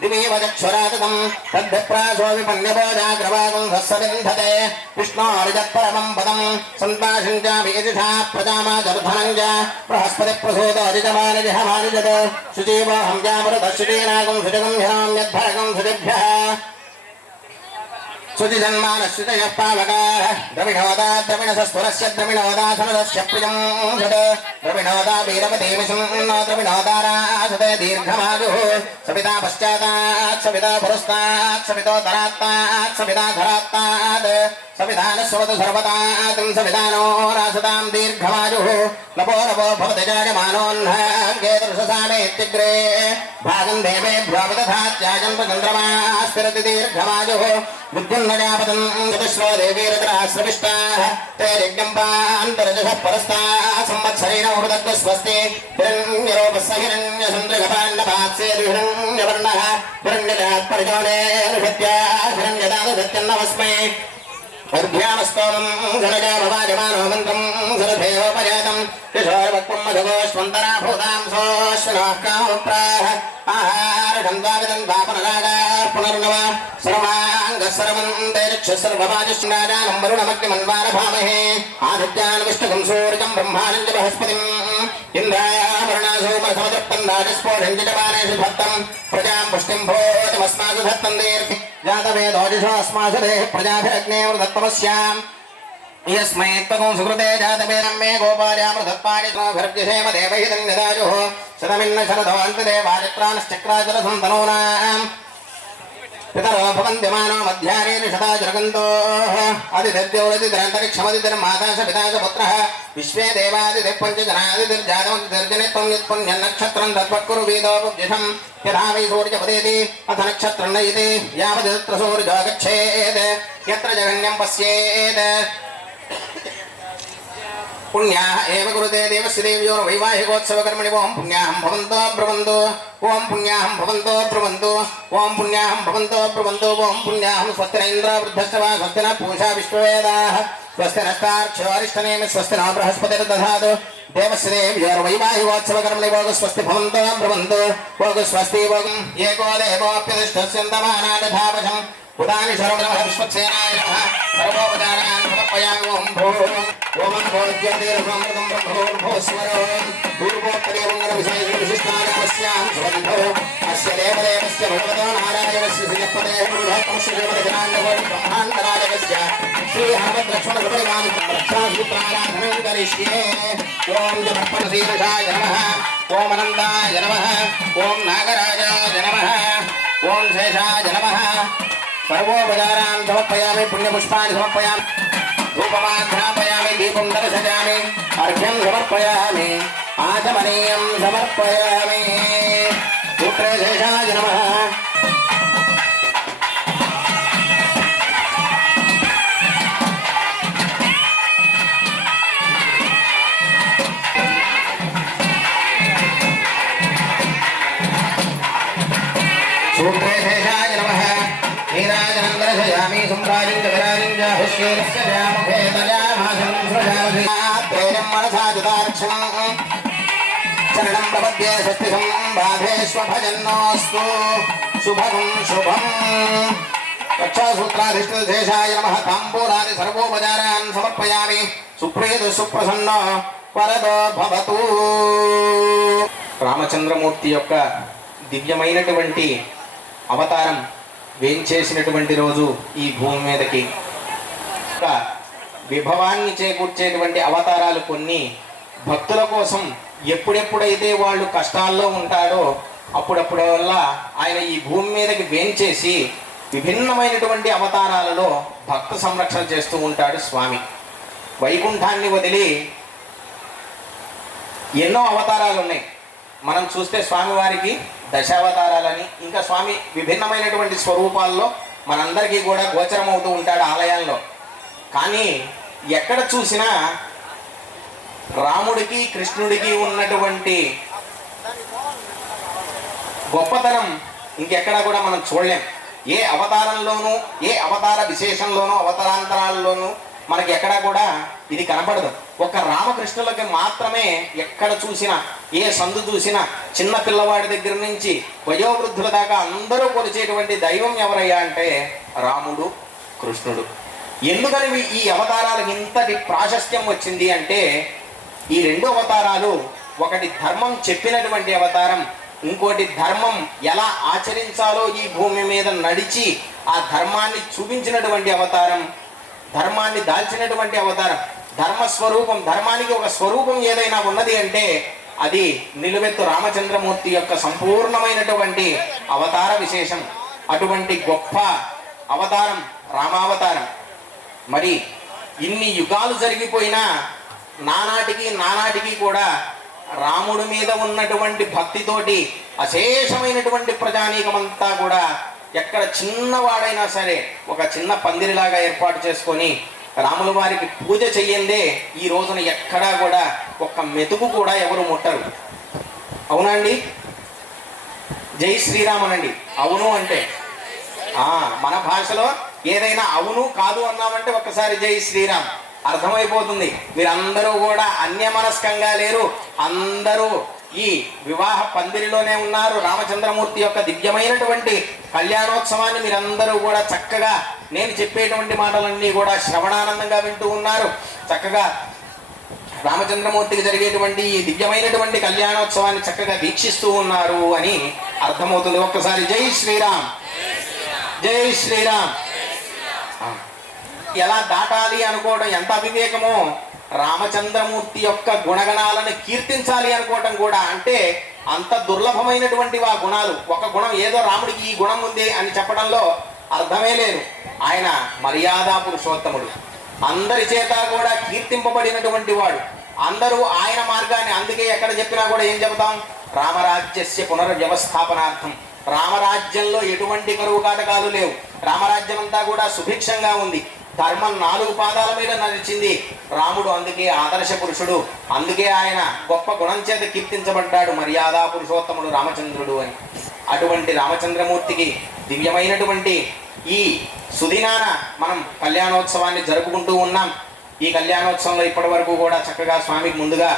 దివేవ చక్షురాతతం తద్భిప్రాసో విపన్యభోజాగ్రవాగం సస్సవింధతే విష్ణోర్జత్పరమం పదం సంతాశం చ వేదిషా ప్రజామాచర్ధనం చ బృహస్పతి ప్రసూతోదిజమానిజహమానిజత్ శుచీవోహం చామృతశుచీనాగం శుచగం హిరామ్యద్భరగం శుచిభ్యః శుచిజన్మానశ్రుతయః పావకాः ద్రవిణోదా ద్రవిణసస్ఫురస్య ద్రవిణోదాసనదస్య ప్రియం సద్ ద్రవిణోదా వీరవదేవిషున్నో ద్రవిణోదారాసతే దీర్ఘమాయుః సవితా పశ్చాతాత్ సవితా పురస్తాత్ సవితోత్తరాత్తాత్ సవితా ధరాత్తాత్ సవిధానస్వత సర్వతాత్ సవిధానో రాసతాం దీర్ఘమాయుః నభో నభో భవతి జాయమానోన్హేతృషసామేత్యగ్రే భాగం దేవేభ్యో విదధాత్యాజం చంద్రమా స్ఫిరతి దీర్ఘమాయుః విద్యున్నజాపదం చతుశ్రో దేవీరద్రాశ్రవిష్టాః తే యజ్ఞం పాంతరజసః పరస్తాః సంవత్సరేణ ఉపదగ్ధ స్వస్తి హిరణ్యరూపస్య హిరణ్యచంద్రగపాన్నపాత్సేదు హిరణ్యవర్ణः హిరణ్యదాత్పరిజోనే ఋషత్యా హిరణ్యదాదత్యన్నవస్మై अर्घ्यामस्तोमं गणजामवाजमानो मन्त्रं सरथेवोपजातं किशोरवक्वं मधुगोष्वन्तरा भूतां सोऽश्विनः कामप्राः आहारं द्वाविदं वापनरागाः पुनर्नव सर्वाङ्गः सर्वन्ते रक्षसर्ववाजुष्णाजानं वरुणमग्निमन्वारभामहे आदित्यान् विष्णुं सूर्यं ब्रह्माणं च बृहस्पतिम् इन्द्राभरणासोमसमदत्तं जपानेषु भक्तं प्रजां पुष्टिं भोजमस्मासु धत्तं दीर्घ जातवेदोजिषोऽस्मासु देह प्रजाभिरग्नेवृदत्तमस्याम् यस्मै त्वगुं सुकृते जातवेदं मे गोपार्यामृतत्वानि गर्भ्यसेम देवहितं निदाजुः शतमिन्न शरदो अन्त्यदेवाचक्रानश्चक्राचरसं तनूनाम् पितरो भवन्त्यमानो मध्याह्ने शताजरगन्तोः आदित्यौरतिरन्तरिक्षमदितिर्माता च पिता च पुत्रः विश्वे देवादितिः पञ्चजनादितिर्जातमतिर्जनित्वं यत्पुण्यन्नक्षत्रं तत्त्वक्कुरु वेदोपब्जिषं यथा वै सूर्यपदेति अथ नक्षत्रं नयति यावदत्र सूर्यो गच्छेत् यत्र जगन्यं पश्येत् पुण्याः एव कुरुते देवस्य देव्यो वैवाहिकोत्सवकर्मणि ओं पुण्याहं भवन्तो ब्रुवन्तु ओं पुण्याहं भवन्तो ब्रुवन्तु ओं पुण्याहं भवन्तो ब्रुवन्तु ओं पुण्याहं स्वस्ति न इन्द्रो वृद्धश्च वा स्वस्ति न पूषा विश्ववेदाः स्वस्ति नस्तार्क्ष्यो अरिष्टनेमि स्वस्ति न बृहस्पतिर्दधातु देवस्य देव्योर्वैवाहिकोत्सवकर्मणि भोग स्वस्ति भवन्तो ब्रुवन्तु भोग स्वस्ति भोगम् एको देवोऽप्यतिष्ठस्यन्तमानादधावशम् उदानि सर्वनमः विश्वक्सेनाय नमः सर्वोपचारान् समर्पयामि ओं भूः ओमं भोज्यतेर्भ्रमृतं ब्रह्मोर्भोस्वरो पूर्वोत्तरेवङ्गलविशेषविशिष्टानामस्यां सुबन्धो अस्य देवदेवस्य भगवतो नारायणस्य श्रीपतेः पुरुषोत्तमस्य ब्रह्माण्डराजकस्य श्रीहनुमद्लक्ष्मणसुपरिवारक्षासूत्राराधनं करिष्ये ओं जपत्पनशीलशाय नमः ओं अनन्ताय नमः ओं नागराजाय नमः ओं शेषाय नमः सर्वोपचारान् समर्पयामि पुण्यपुष्पाणि समर्पयामि धूपमाघ्रापयामि दीपं दर्शयामि अर्घ्यं समर्पयामि आचमनीयं समर्पयामि पुत्रे शेषाय नमः सूत्रे शेषाय नमः नीराजनं दर्शयामि सम्राजिं जगराजिं च हुष्येरस्य जामुखे तजामासं सृजामि प्रेरं मनसा जुतार्क्षणं चरणं प्रपद्ये षष्टिसं बाधेष्वभजन्नोऽस्तु शुभं शुभम् रक्षासूत्राधिष्ठितशेषाय नमः ताम्बूलादि सर्वोपचारान् समर्पयामि सुप्रीतु सुप्रसन्नो वरदो भवतु రామచంద్రమూర్తి యొక్క దివ్యమైనటువంటి అవతారం వేంచేసినటువంటి రోజు ఈ భూమి మీదకి విభవాన్ని చేకూర్చేటువంటి అవతారాలు కొన్ని భక్తుల కోసం ఎప్పుడెప్పుడైతే వాళ్ళు కష్టాల్లో ఉంటాడో అప్పుడప్పుడల్లా ఆయన ఈ భూమి మీదకి వేంచేసి విభిన్నమైనటువంటి అవతారాలలో భక్త సంరక్షణ చేస్తూ ఉంటాడు స్వామి. వైకుంఠాన్ని వదిలి ఎన్నో అవతారాలు ఉన్నాయి. మనం చూస్తే స్వామివారికి దశావతారాలని ఇంకా స్వామి విభిన్నమైనటువంటి స్వరూపాల్లో మనందరికీ కూడా గోచరమవుతూ ఉంటాడు ఆలయాల్లో. కానీ ఎక్కడ చూసినా రాముడికి కృష్ణుడికి ఉన్నటువంటి గొప్పతనం ఇంకెక్కడా కూడా మనం చూడలేం. ఏ అవతారంలోనూ ఏ అవతార విశేషంలోనూ అవతారాంతరాల్లోనూ మనకి ఎక్కడా కూడా ఇది కనపడదు. ఒక రామకృష్ణులకి మాత్రమే ఎక్కడ చూసినా ఏ సందు చూసినా చిన్న పిల్లవాడి దగ్గర నుంచి వయోవృద్ధుల దాకా అందరూ కొలిచేటువంటి దైవం ఎవరయ్యా అంటే రాముడు కృష్ణుడు. ఎందుకని ఈ అవతారాలకు ఇంతటి ప్రాశస్త్యం వచ్చింది అంటే ఈ రెండు అవతారాలు ఒకటి ధర్మం చెప్పినటువంటి అవతారం, ఇంకోటి ధర్మం ఎలా ఆచరించాలో ఈ భూమి మీద నడిచి ఆ ధర్మాన్ని చూపించినటువంటి అవతారం, ధర్మాన్ని దాల్చినటువంటి అవతారం. ధర్మస్వరూపం, ధర్మానికి ఒక స్వరూపం ఏదైనా ఉన్నది అంటే అది నిలువెత్తు రామచంద్రమూర్తి యొక్క సంపూర్ణమైనటువంటి అవతార విశేషం. అటువంటి గొప్ప అవతారం రామావతారం. మరి ఇన్ని యుగాలు జరిగిపోయినా నానాటికి కూడా రాముడి మీద ఉన్నటువంటి భక్తితోటి అశేషమైనటువంటి ప్రజానీకమంతా కూడా ఎక్కడ చిన్నవాడైనా సరే ఒక చిన్న పందిరిలాగా ఏర్పాటు చేసుకొని రాముల వారికి పూజ చెయ్యందే ఈ రోజున ఎక్కడా కూడా ఒక్క మెతుకు కూడా ఎవరు ముట్టరు. అవునండి, జై శ్రీరామనండి. అవును అంటే మన భాషలో ఏదైనా అవును కాదు అన్నామంటే ఒక్కసారి జై శ్రీరామ్ అర్థమైపోతుంది. మీరందరూ కూడా అన్యమనస్కంగా లేరు, అందరూ ఈ వివాహ పందిరిలోనే ఉన్నారు. రామచంద్రమూర్తి యొక్క దివ్యమైనటువంటి కళ్యాణోత్సవాన్ని మీరందరూ కూడా చక్కగా నేను చెప్పేటువంటి మాటలన్నీ కూడా శ్రవణానందంగా వింటూ ఉన్నారు. చక్కగా రామచంద్రమూర్తికి జరిగేటువంటి ఈ దివ్యమైనటువంటి కళ్యాణోత్సవాన్ని చక్కగా వీక్షిస్తూ ఉన్నారు అని అర్థమవుతుంది. ఒక్కసారి జై శ్రీరామ్, జై శ్రీరామ్. ఎలా దాటాలి అనుకోవడం ఎంత అవివేకమో, రామచంద్రమూర్తి యొక్క గుణగణాలను కీర్తించాలి అనుకోవటం కూడా అంటే అంత దుర్లభమైనటువంటి ఆ గుణాలు. ఒక గుణం ఏదో రాముడికి ఈ గుణం ఉంది అని చెప్పడంలో అర్థమే లేదు. ఆయన మర్యాదా పురుషోత్తముడు, అందరి చేత కూడా కీర్తింపబడినటువంటి వాడు. అందరూ ఆయన మార్గాన్ని, అందుకే ఎక్కడ చెప్పినా కూడా ఏం చెబుతాం, రామరాజ్యస్య పునర్వ్యవస్థాపనార్థం. రామరాజ్యంలో ఎటువంటి కరువు కాటకాలు లేవు, రామరాజ్యం అంతా కూడా సుభిక్షంగా ఉంది, ధర్మం 4 పాదాల మీద నడిచింది. రాముడు అందుకే ఆదర్శ పురుషుడు, అందుకే ఆయన గొప్ప గుణం చేత కీర్తించబడ్డాడు, మర్యాదా పురుషోత్తముడు రామచంద్రుడు అని. అటువంటి రామచంద్రమూర్తికి దివ్యమైనటువంటి ఈ సుదినాన మనం కళ్యాణోత్సవాన్ని జరుపుకుంటూ ఉన్నాం. ఈ కళ్యాణోత్సవంలో ఇప్పటి వరకు కూడా చక్కగా స్వామికి ముందుగా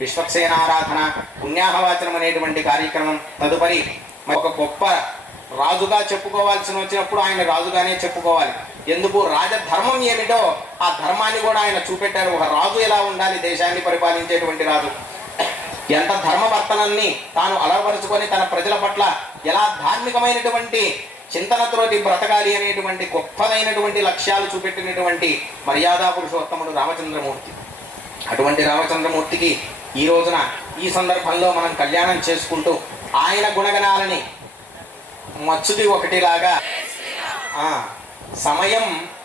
విశ్వక్సేన ఆరాధన, పుణ్యాహవాచనం అనేటువంటి కార్యక్రమం, తదుపరి ఒక గొప్ప రాజుగా చెప్పుకోవాల్సి వచ్చినప్పుడు ఆయన రాజుగానే చెప్పుకోవాలి. ఎందుకు, రాజధర్మం ఏమిటో ఆ ధర్మాన్ని కూడా ఆయన చూపెట్టారు. ఒక రాజు ఎలా ఉండాలి, దేశాన్ని పరిపాలించేటువంటి రాజు ఎంత ధర్మవర్తనాన్ని తాను అలవరుచుకొని తన ప్రజల పట్ల ఎలా ధార్మికమైనటువంటి చింతనతోటి బ్రతకాలి అనేటువంటి గొప్పదైనటువంటి లక్ష్యాలు చూపెట్టినటువంటి మర్యాదా పురుషోత్తముడు రామచంద్రమూర్తి. అటువంటి రామచంద్రమూర్తికి ఈ రోజున ఈ సందర్భంలో మనం కళ్యాణం చేసుకుంటూ ఆయన గుణగణాలని మచ్చుది ఒకటిలాగా సమయం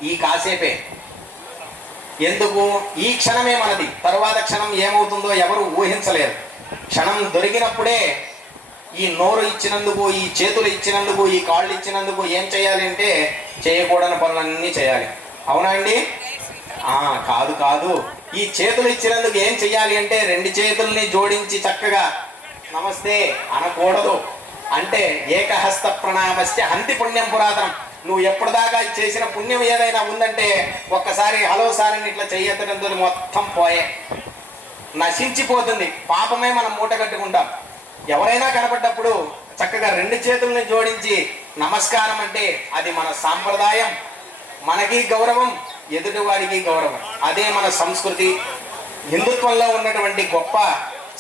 ఈ కాసేపే, ఎందుకు ఈ క్షణమే మనది, తరువాత క్షణం ఏమవుతుందో ఎవరు ఊహించలేరు. క్షణం దొరికినప్పుడే ఈ నోరు ఇచ్చినందుకు, ఈ చేతులు ఇచ్చినందుకు, ఈ కాళ్ళు ఇచ్చినందుకు ఏం చేయాలి అంటే చేయకూడని పనులన్నీ చేయాలి. అవునా అండి? కాదు కాదు, ఈ చేతులు ఇచ్చినందుకు ఏం చెయ్యాలి అంటే 2 చేతుల్ని జోడించి చక్కగా నమస్తే అనకూడదు. అంటే ఏకహస్త ప్రణామస్య హంతి పుణ్యం పురాతనం. నువ్వు ఎప్పటిదాకా చేసిన పుణ్యం ఏదైనా ఉందంటే ఒక్కసారి హలో సారిని ఇట్లా చెయ్యడంతో మొత్తం పోయే నశించిపోతుంది. పాపమే మనం మూట కట్టుకుంటాం. ఎవరైనా కనపడ్డప్పుడు చక్కగా 2 చేతుల్ని జోడించి నమస్కారం అంటే అది మన సాంప్రదాయం, మనకి గౌరవం, ఎదుటివారికి గౌరవం. అదే మన సంస్కృతి, హిందుత్వంలో ఉన్నటువంటి గొప్ప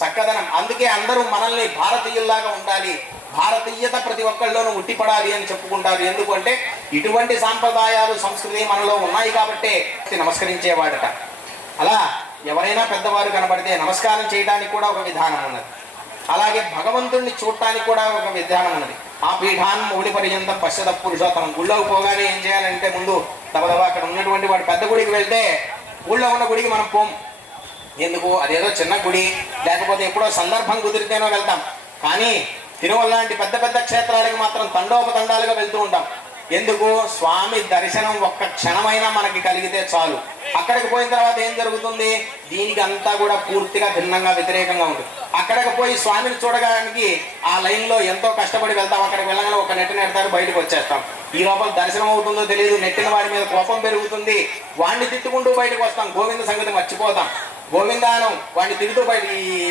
చక్కదనం. అందుకే అందరూ మనల్ని భారతీయుల్లాగా ఉండాలి, భారతీయత ప్రతి ఒక్కళ్ళలోనూ ఉట్టిపడాలి అని చెప్పుకుంటారు. ఎందుకంటే ఇటువంటి సాంప్రదాయాలు, సంస్కృతి మనలో ఉన్నాయి కాబట్టి నమస్కరించేవాడట. అలా ఎవరైనా పెద్దవారు కనబడితే నమస్కారం చేయడానికి కూడా ఒక విధానం ఉన్నది. అలాగే భగవంతుడిని చూడటానికి కూడా ఒక విధానం ఉన్నది. ఆ పీఠాన్ని మూడి పర్యంతం పశ్చత పురుషోత్తమం. గుళ్ళోకి పోగానే ఏం చేయాలంటే ముందు దబదబా అక్కడ ఉన్నటువంటి వాడు పెద్ద గుడికి వెళ్తే ఊళ్ళో ఉన్న గుడికి మనం పోం. ఎందుకు, అదేదో చిన్న గుడి, లేకపోతే ఎప్పుడో సందర్భం కుదిరితేనో వెళ్తాం. కానీ తిరుమల లాంటి పెద్ద పెద్ద క్షేత్రాలకు మాత్రం తండోపతండాలుగా వెళ్తూ ఉంటాం. ఎందుకు, స్వామి దర్శనం ఒక్క క్షణమైనా మనకి కలిగితే చాలు. అక్కడికి పోయిన తర్వాత ఏం జరుగుతుంది, దీనికి అంతా కూడా పూర్తిగా భిన్నంగా వ్యతిరేకంగా ఉంటుంది. అక్కడికి పోయి స్వామిని చూడడానికి ఆ లైన్లో ఎంతో కష్టపడి వెళ్తాం. అక్కడికి వెళ్ళగానే ఒక నెట్టు నెడతారు, బయటకు వచ్చేస్తాం. ఈ లోపల దర్శనం అవుతుందో తెలియదు, నెట్టిన వాడి మీద కోపం పెరుగుతుంది, వాడిని తిట్టుకుంటూ బయటకు వస్తాం, గోవింద సంగతి మర్చిపోతాం. గోవిందానం వాడిని తిరుగుతూ బయట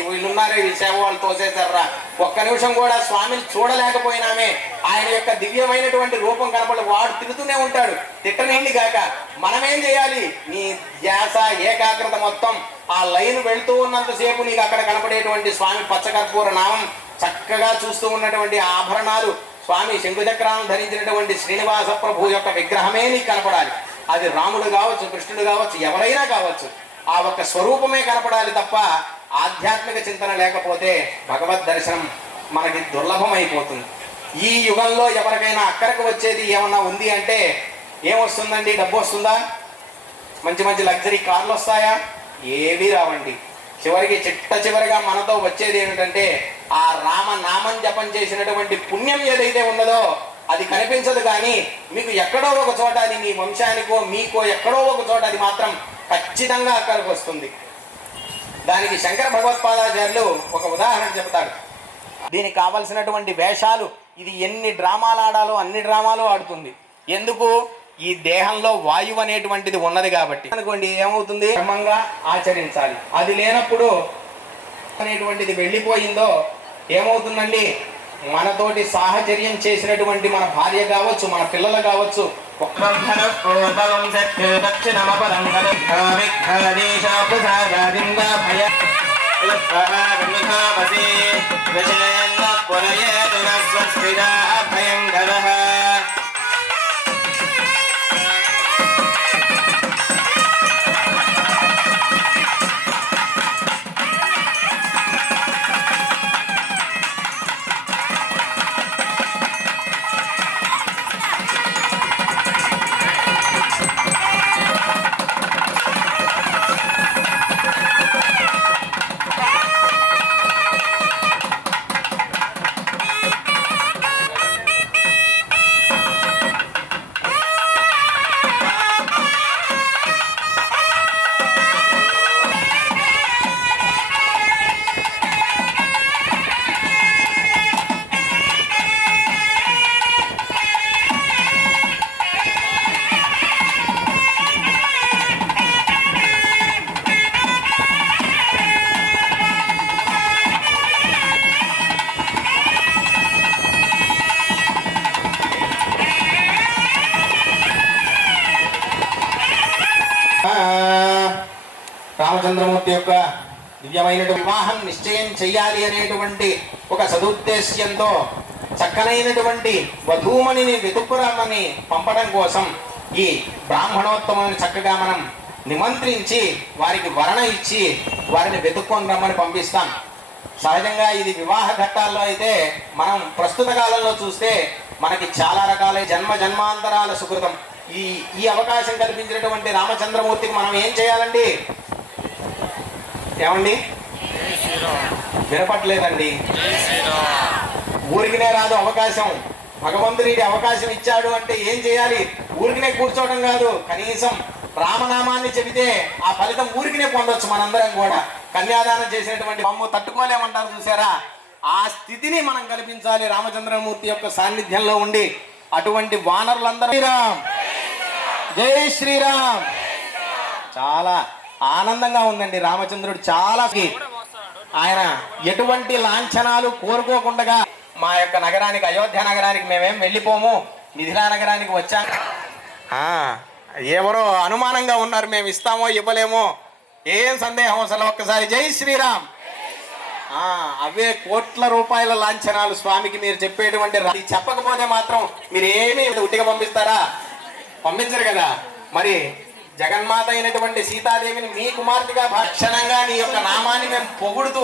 వీళ్ళు ఉన్నారే, ఈ సేవ వాళ్ళు తోసేశారా, ఒక్క నిమిషం కూడా స్వామిని చూడలేకపోయినామే. ఆయన యొక్క దివ్యమైనటువంటి రూపం కనపడి వాడు తిరుగుతూనే ఉంటాడు. తిట్టనేండి గాక మనమేం చేయాలి, నీ ధ్యాస ఏకాగ్రత మొత్తం ఆ లైన్ వెళ్తూ ఉన్నంతసేపు నీకు అక్కడ కనపడేటువంటి స్వామి పచ్చకర్పూర నామం, చక్కగా చూస్తూ ఉన్నటువంటి ఆభరణాలు, స్వామి శంకుచక్రాలను ధరించినటువంటి శ్రీనివాస ప్రభు యొక్క విగ్రహమే నీకు కనపడాలి. అది రాముడు కావచ్చు, కృష్ణుడు కావచ్చు, ఎవరైనా కావచ్చు, ఆ ఒక్క స్వరూపమే కనపడాలి తప్ప ఆధ్యాత్మిక చింతన లేకపోతే భగవద్ దర్శనం మనకి దుర్లభం అయిపోతుంది. ఈ యుగంలో ఎవరికైనా అక్కడికి వచ్చేది ఏమన్నా ఉంది అంటే ఏమొస్తుందండి, డబ్బు వస్తుందా, మంచి మంచి లగ్జరీ కార్లు వస్తాయా, ఏవీ రావండి. చివరికి చివరిగా మనతో వచ్చేది ఏమిటంటే ఆ రామనామం జపం చేసినటువంటి పుణ్యం ఏదైతే ఉన్నదో అది కనిపించదు. కానీ మీకు ఎక్కడో ఒక చోట, అది మీ వంశానికో మీకో ఎక్కడో ఒక చోట అది మాత్రం ఖచ్చితంగా అక్కడికి వస్తుంది. దానికి శంకర భగవత్పాదాచార్యులు ఒక ఉదాహరణ చెబుతాడు. దీనికి కావలసినటువంటి వేషాలు, ఇది ఎన్ని డ్రామాలు ఆడాలో అన్ని డ్రామాలు ఆడుతుంది. ఎందుకు, ఈ దేహంలో వాయువు అనేటువంటిది ఉన్నది కాబట్టి అనుకోండి ఏమవుతుంది, క్రమంగా ఆచరించాలి. అది లేనప్పుడు అనేటువంటిది వెళ్ళిపోయిందో ఏమవుతుందండి, మనతోటి సాహచర్యం చేసినటువంటి మన భార్య కావచ్చు, మన పిల్లలు కావచ్చు, రామచంద్రమూర్తి యొక్క దివ్యమైన వివాహం నిశ్చయం చెయ్యాలి అనేటువంటి ఒక సదుద్దేశ్యంతో చక్కనైనటువంటి వధూమణిని వెతుక్కురమ్మని పంపడం కోసం ఈ బ్రాహ్మణోత్తముని చక్కగా మనం నిమంత్రించి వారికి వరణ ఇచ్చి వారిని వెతుక్కొని రమ్మని పంపిస్తాం. సహజంగా ఇది వివాహ ఘట్టాల్లో అయితే మనం ప్రస్తుత కాలంలో చూస్తే మనకి చాలా రకాల జన్మ జన్మాంతరాల సుకృతం. ఈ అవకాశం కల్పించినటువంటి రామచంద్రమూర్తికి మనం ఏం చేయాలండి? ఏమండి వినపట్లేదండి? ఊరికినే రాదు అవకాశం. భగవంతుడికి అవకాశం ఇచ్చాడు అంటే ఏం చేయాలి? ఊరికినే కూర్చోవడం కాదు, కనీసం రామనామాన్ని చెబితే ఆ ఫలితం ఊరికినే పొందొచ్చు. మనందరం కూడా కన్యాదానం చేసినటువంటి బొమ్మ తట్టుకోలేమంటారు చూసారా, ఆ స్థితిని మనం కల్పించాలి రామచంద్రమూర్తి యొక్క సాన్నిధ్యంలో ఉండి. అటువంటి వానరులందరూ శ్రీరామ్ జై శ్రీరామ్. చాలా ఆనందంగా ఉందండి. రామచంద్రుడు చాలా ఆయన ఎటువంటి లాంఛనాలు కోరుకోకుండా మా యొక్క నగరానికి, అయోధ్య నగరానికి మేమేం వెళ్ళిపోము, మిథిలా నగరానికి వచ్చాం. ఎవరో అనుమానంగా ఉన్నారు, మేము ఇస్తామో ఇవ్వలేమో, ఏం సందేహం అసలు. ఒక్కసారి జై శ్రీరామ్. అవే కోట్ల రూపాయల లాంఛనాలు స్వామికి మీరు చెప్పేటువంటి. చెప్పకపోతే మాత్రం మీరు ఏమి ఉట్టిగా పంపిస్తారా? పంపించరు కదా. మరి జగన్మాత అయినటువంటి సీతాదేవిని మీ కుమార్తెగా భక్షణంగా నీ యొక్క నామాన్ని మేము పొగుడుతూ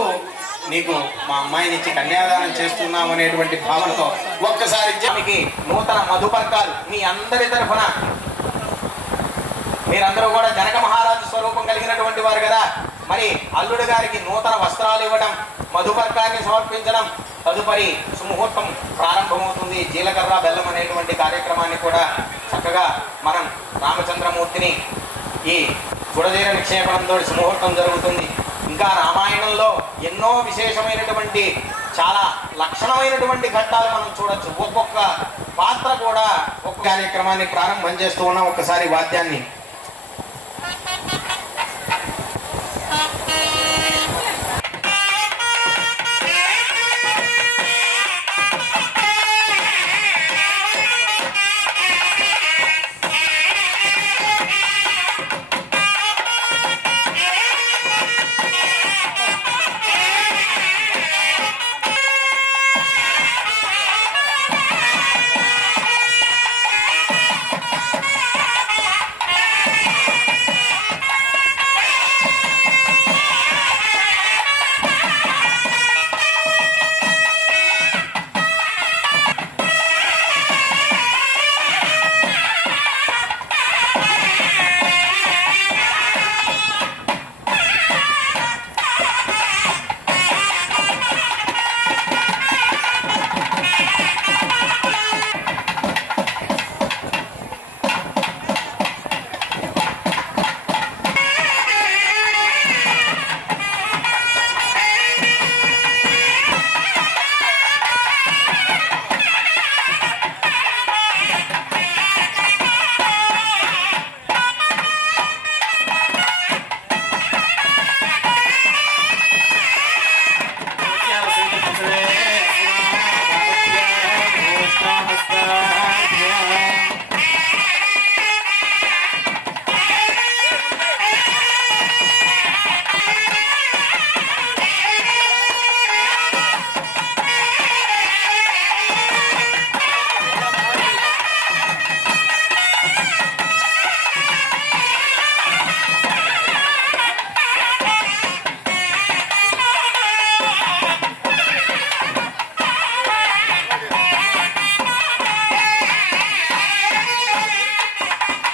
నీకు మా అమ్మాయిని ఇచ్చి కన్యాదానం చేస్తున్నాం అనేటువంటి భావనతో ఒక్కసారి స్వామికి నూతన మధుపర్కాలు మీ అందరి తరఫున, మీరందరూ కూడా జనక మహారాజు స్వరూపం కలిగినటువంటి వారు కదా, మరి అల్లుడు గారికి నూతన వస్త్రాలు ఇవ్వడం, మధుపర్కాన్ని సమర్పించడం, తదుపరి సుముహూర్తం ప్రారంభమవుతుంది. జీలకర్ర బెల్లం అనేటువంటి కార్యక్రమాన్ని కూడా చక్కగా మనం రామచంద్రమూర్తిని ఈ గుడజీర నిక్షేపణంతో సుముహూర్తం జరుగుతుంది. ఇంకా రామాయణంలో ఎన్నో విశేషమైనటువంటి చాలా లక్షణమైనటువంటి ఘట్టాలు మనం చూడొచ్చు. ఒక్కొక్క పాత్ర కూడా ఒక్కొక్క కార్యక్రమాన్ని ప్రారంభం చేస్తూ ఉన్నాం. ఒక్కసారి వాద్యాన్ని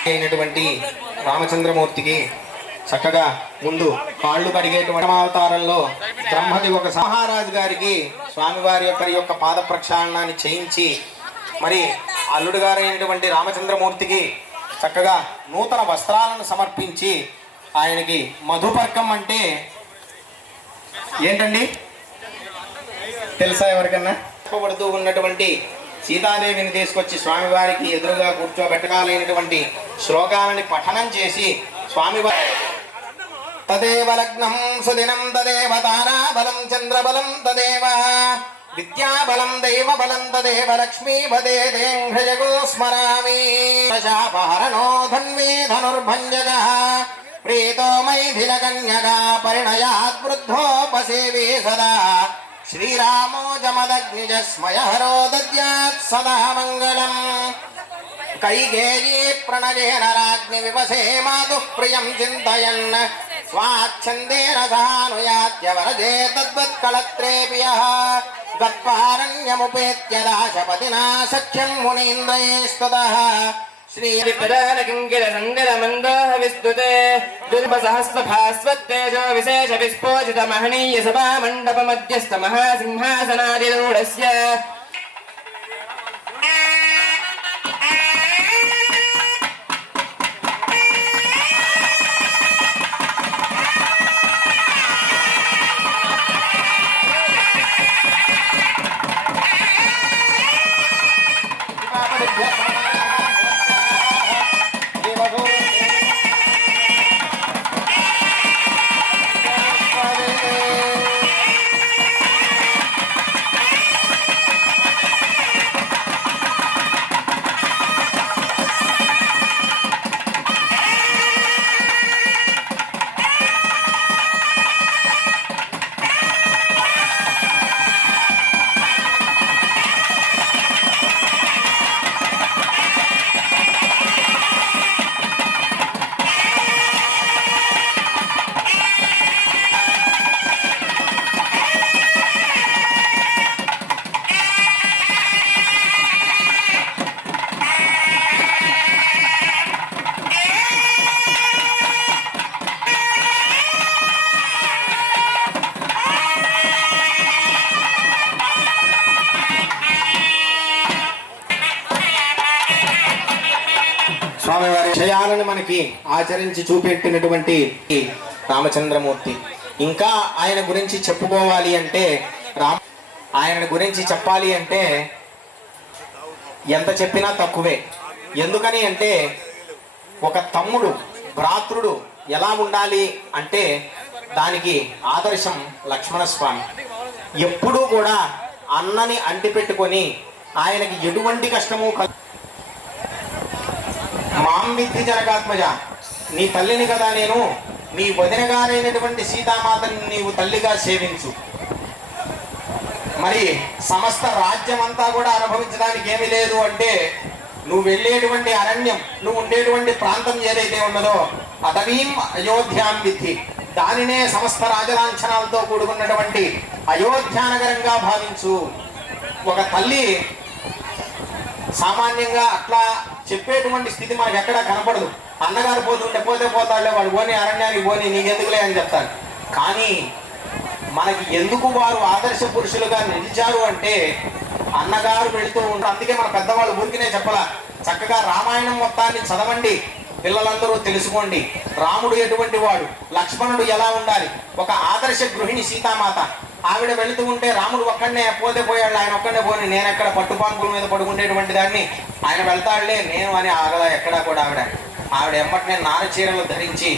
అయినటువంటి రామచంద్రమూర్తికి చక్కగా ముందు కాళ్ళు కడిగేటువంటి అవతారంలో బ్రహ్మది ఒక మహారాజు గారికి స్వామివారి యొక్క పాద ప్రక్షాళనాన్ని చేయించి మరి అల్లుడు గారైనటువంటి రామచంద్రమూర్తికి చక్కగా నూతన వస్త్రాలను సమర్పించి ఆయనకి మధుపర్కం అంటే ఏంటండి తెలుసా ఎవరికన్నా? చెప్పబడుతూ ఉన్నటువంటి సీతాదేవిని తీసుకొచ్చి స్వామివారికి ఎదురుగా కూర్చోబెట్టగాలైనటువంటి శ్లోకాలని పఠనం చేసి స్వామివారి తదేవ లగ్నం సుదినం తదేవ తారాబలం చంద్రబలం తదేవ విద్యాబలం దైవబలం తదేవ లక్ష్మీపదేంఘ్రజగో స్మరామి శాపహరణో ధన్వే ధనుర్భంజగః ప్రీతో మైథిలకన్యగా పరిణయాత్ వృద్ధోపసేవే సదా శ్రీరామో జమదగ్నిజస్మయహరో దద్యాత్ సదా మంగళం కైకేయీ ప్రణయేన రాజ్ఞి వివసే మాతుః ప్రియం చింతయన్ స్వాచ్ఛందేన సహానుయాత్యవరజే తద్వత్కళత్రేభియః గత్వారణ్యముపేత్య దాశపతినా సఖ్యం మునీంద్రైస్తతః శ్రీపదానకింకిరసంగరమందోహ విస్తుతే దుర్భసహస్రభాస్వత్తేజో విశేష విస్ఫోజిత మహనీయ సభా మండప మధ్యస్థ మహాసింహాసనాదిరూఢస్య స్వామివారి విషయాలను మనకి ఆచరించి చూపెట్టినటువంటి రామచంద్రమూర్తి. ఇంకా ఆయన గురించి చెప్పుకోవాలి అంటే ఆయన గురించి చెప్పాలి అంటే ఎంత చెప్పినా తక్కువే. ఎందుకని అంటే ఒక తమ్ముడు భ్రాతృడు ఎలా ఉండాలి అంటే దానికి ఆదర్శం లక్ష్మణస్వామి. ఎప్పుడూ కూడా అన్నని అంటిపెట్టుకొని ఆయనకి ఎటువంటి కష్టము మాం విద్ధి జనకాత్మజ, నీ తల్లిని కదా నేను, నీ వదినగారైనటువంటి సీతామాతని నీవు తల్లిగా సేవించు. మరి సమస్త రాజ్యం అంతా కూడా అనుభవించడానికి ఏమీ లేదు అంటే నువ్వు వెళ్ళేటువంటి అరణ్యం, నువ్వు ఉండేటువంటి ప్రాంతం ఏదైతే ఉన్నదో అదవీం అయోధ్యాం విద్ధి, దానినే సమస్త రాజలాంఛనాలతో కూడుకున్నటువంటి అయోధ్యానగరంగా భావించు. ఒక తల్లి సామాన్యంగా అట్లా చెప్పేటువంటి స్థితి మనకు ఎక్కడా కనపడదు. అన్నగారు పోతుంటే పోతే పోతాడులే, వాడు పోని అరణ్యానికి పోని నీకెందుకులే అని చెప్తారు. కానీ మనకి ఎందుకు వారు ఆదర్శ పురుషులుగా నిలిచారు అంటే అన్నగారు వెళుతూ ఉంటారు. అందుకే మన పెద్దవాళ్ళు ఊరికినే చెప్పలా, చక్కగా రామాయణం మొత్తాన్ని చదవండి, పిల్లలందరూ తెలుసుకోండి. రాముడు ఎటువంటి వాడు, లక్ష్మణుడు ఎలా ఉండాలి, ఒక ఆదర్శ గృహిణి సీతామాత. ఆవిడ వెళుతూ ఉంటే రాముడు ఒక్కడనే పోతే పోయాడు, ఆయన ఒక్కడనే పోని, నేను ఎక్కడ పట్టుపాంపుల మీద పడుకుండేటువంటి దాన్ని, ఆయన వెళ్తాడులే నేను అని ఆగలా ఎక్కడా కూడా. ఆవిడ ఎమ్మటనే నార చీరలు ధరించి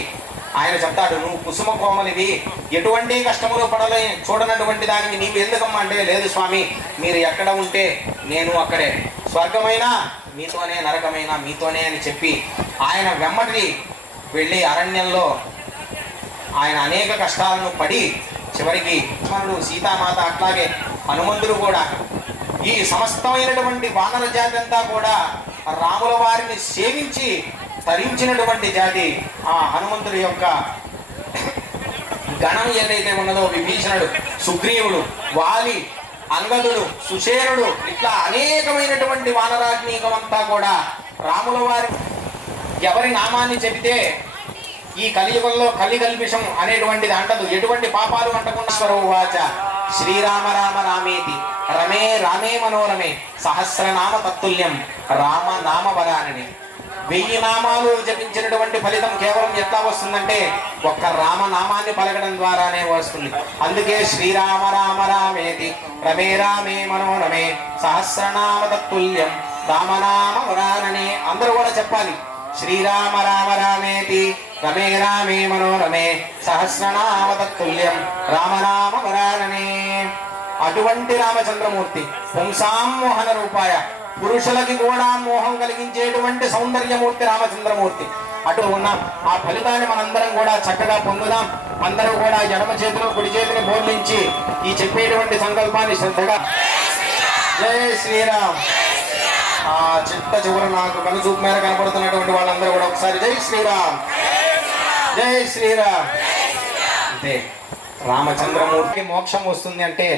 ఆయన చెప్తాడు, నువ్వు కుసుమ కోమలివి, ఎటువంటి కష్టములు పడలే చూడనటువంటి దానికి నీవు ఎందుకమ్మా అంటే, లేదు స్వామి మీరు ఎక్కడ ఉంటే నేను అక్కడే, స్వర్గమైనా మీతోనే, నరకమైనా మీతోనే అని చెప్పి ఆయన వెమ్మటి వెళ్ళి అరణ్యంలో ఆయన అనేక కష్టాలను పడి చివరికి లక్ష్మణుడు, సీతామాత, అట్లాగే హనుమంతుడు కూడా ఈ సమస్తమైనటువంటి వానర జాతి అంతా కూడా రాముల వారిని సేవించి తరించినటువంటి జాతి ఆ హనుమంతుడి యొక్క గణం ఏదైతే ఉన్నదో విభీషణుడు, సుగ్రీవుడు, వాలి, అంగదుడు, సుషేనుడు, ఇట్లా అనేకమైనటువంటి వానరాజ్ఞీకం అంతా కూడా రాముల వారి ఎవరి నామాన్ని చెబితే ఈ కలియుగంలో కలికల్పిషం అనేటువంటిది అంటదు, ఎటువంటి పాపాలు అంటకుండా వాచ శ్రీరామ రామ రామేతి రమే రామే మనోరమే సహస్రనామ తత్తుల్యం రామ నామ వరానని. 1000 నామాలు జపించినటువంటి ఫలితం కేవలం ఎట్లా వస్తుందంటే ఒక్క రామనామాన్ని పలకడం ద్వారానే వస్తుంది. అందుకే శ్రీరామ రామ రామేతి రమే రామే మనోరమే సహస్రనామ తత్తుల్యం రామనామ వరానని అందరూ కూడా చెప్పాలి. శ్రీరామ రామ రామేతి రమే రామే మనోరమే సహస్రనామ తత్తుల్యం రామనామ వరాననే. అటువంటి రామచంద్రమూర్తి పుంసామోహన రూపాయ, పురుషులకి కూడా మోహం కలిగించేటువంటి సౌందర్యమూర్తి రామచంద్రమూర్తి. అటు ఉన్న ఆ ఫలితాన్ని మనందరం కూడా చక్కగా పొందుదాం. అందరూ కూడా ఎడమ చేతిలో కుడి చేతిని బోర్లించి ఈ చెప్పేటువంటి సంకల్పాన్ని శ్రద్ధగా జై శ్రీరామ్. ఆ చిట్ట చివర నాకు కనుచూపు మేర కనపడుతున్నటువంటి వాళ్ళందరూ కూడా ఒకసారి జై శ్రీరామ్ జై శ్రీరామ్. అంతే, రామచంద్రమూర్తికి మోక్షం వస్తుంది అంటే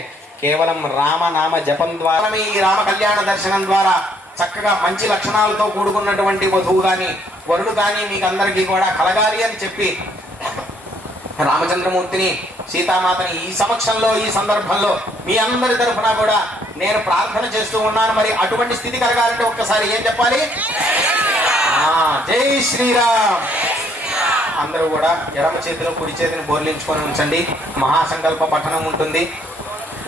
కేవలం రామనామ జపం ద్వారా, ఈ రామ కళ్యాణ దర్శనం ద్వారా చక్కగా మంచి లక్షణాలతో కూడుకున్నటువంటి వధువు కానీ వరుడు కానీ మీకు అందరికీ కూడా కలగాలి అని చెప్పి రామచంద్రమూర్తిని సీతామాతని ఈ సమక్షంలో ఈ సందర్భంలో మీ అందరి తరఫున కూడా నేను ప్రార్థన చేస్తూ ఉన్నాను. మరి అటువంటి స్థితి కలగాలంటే ఒక్కసారి ఏం చెప్పాలి? జై శ్రీరామ్. అందరూ కూడా ఎడమ చేతిలో కుడి చేతిని బోర్లించుకొని ఉంచండి. మహాసంకల్ప పఠనం ఉంటుంది.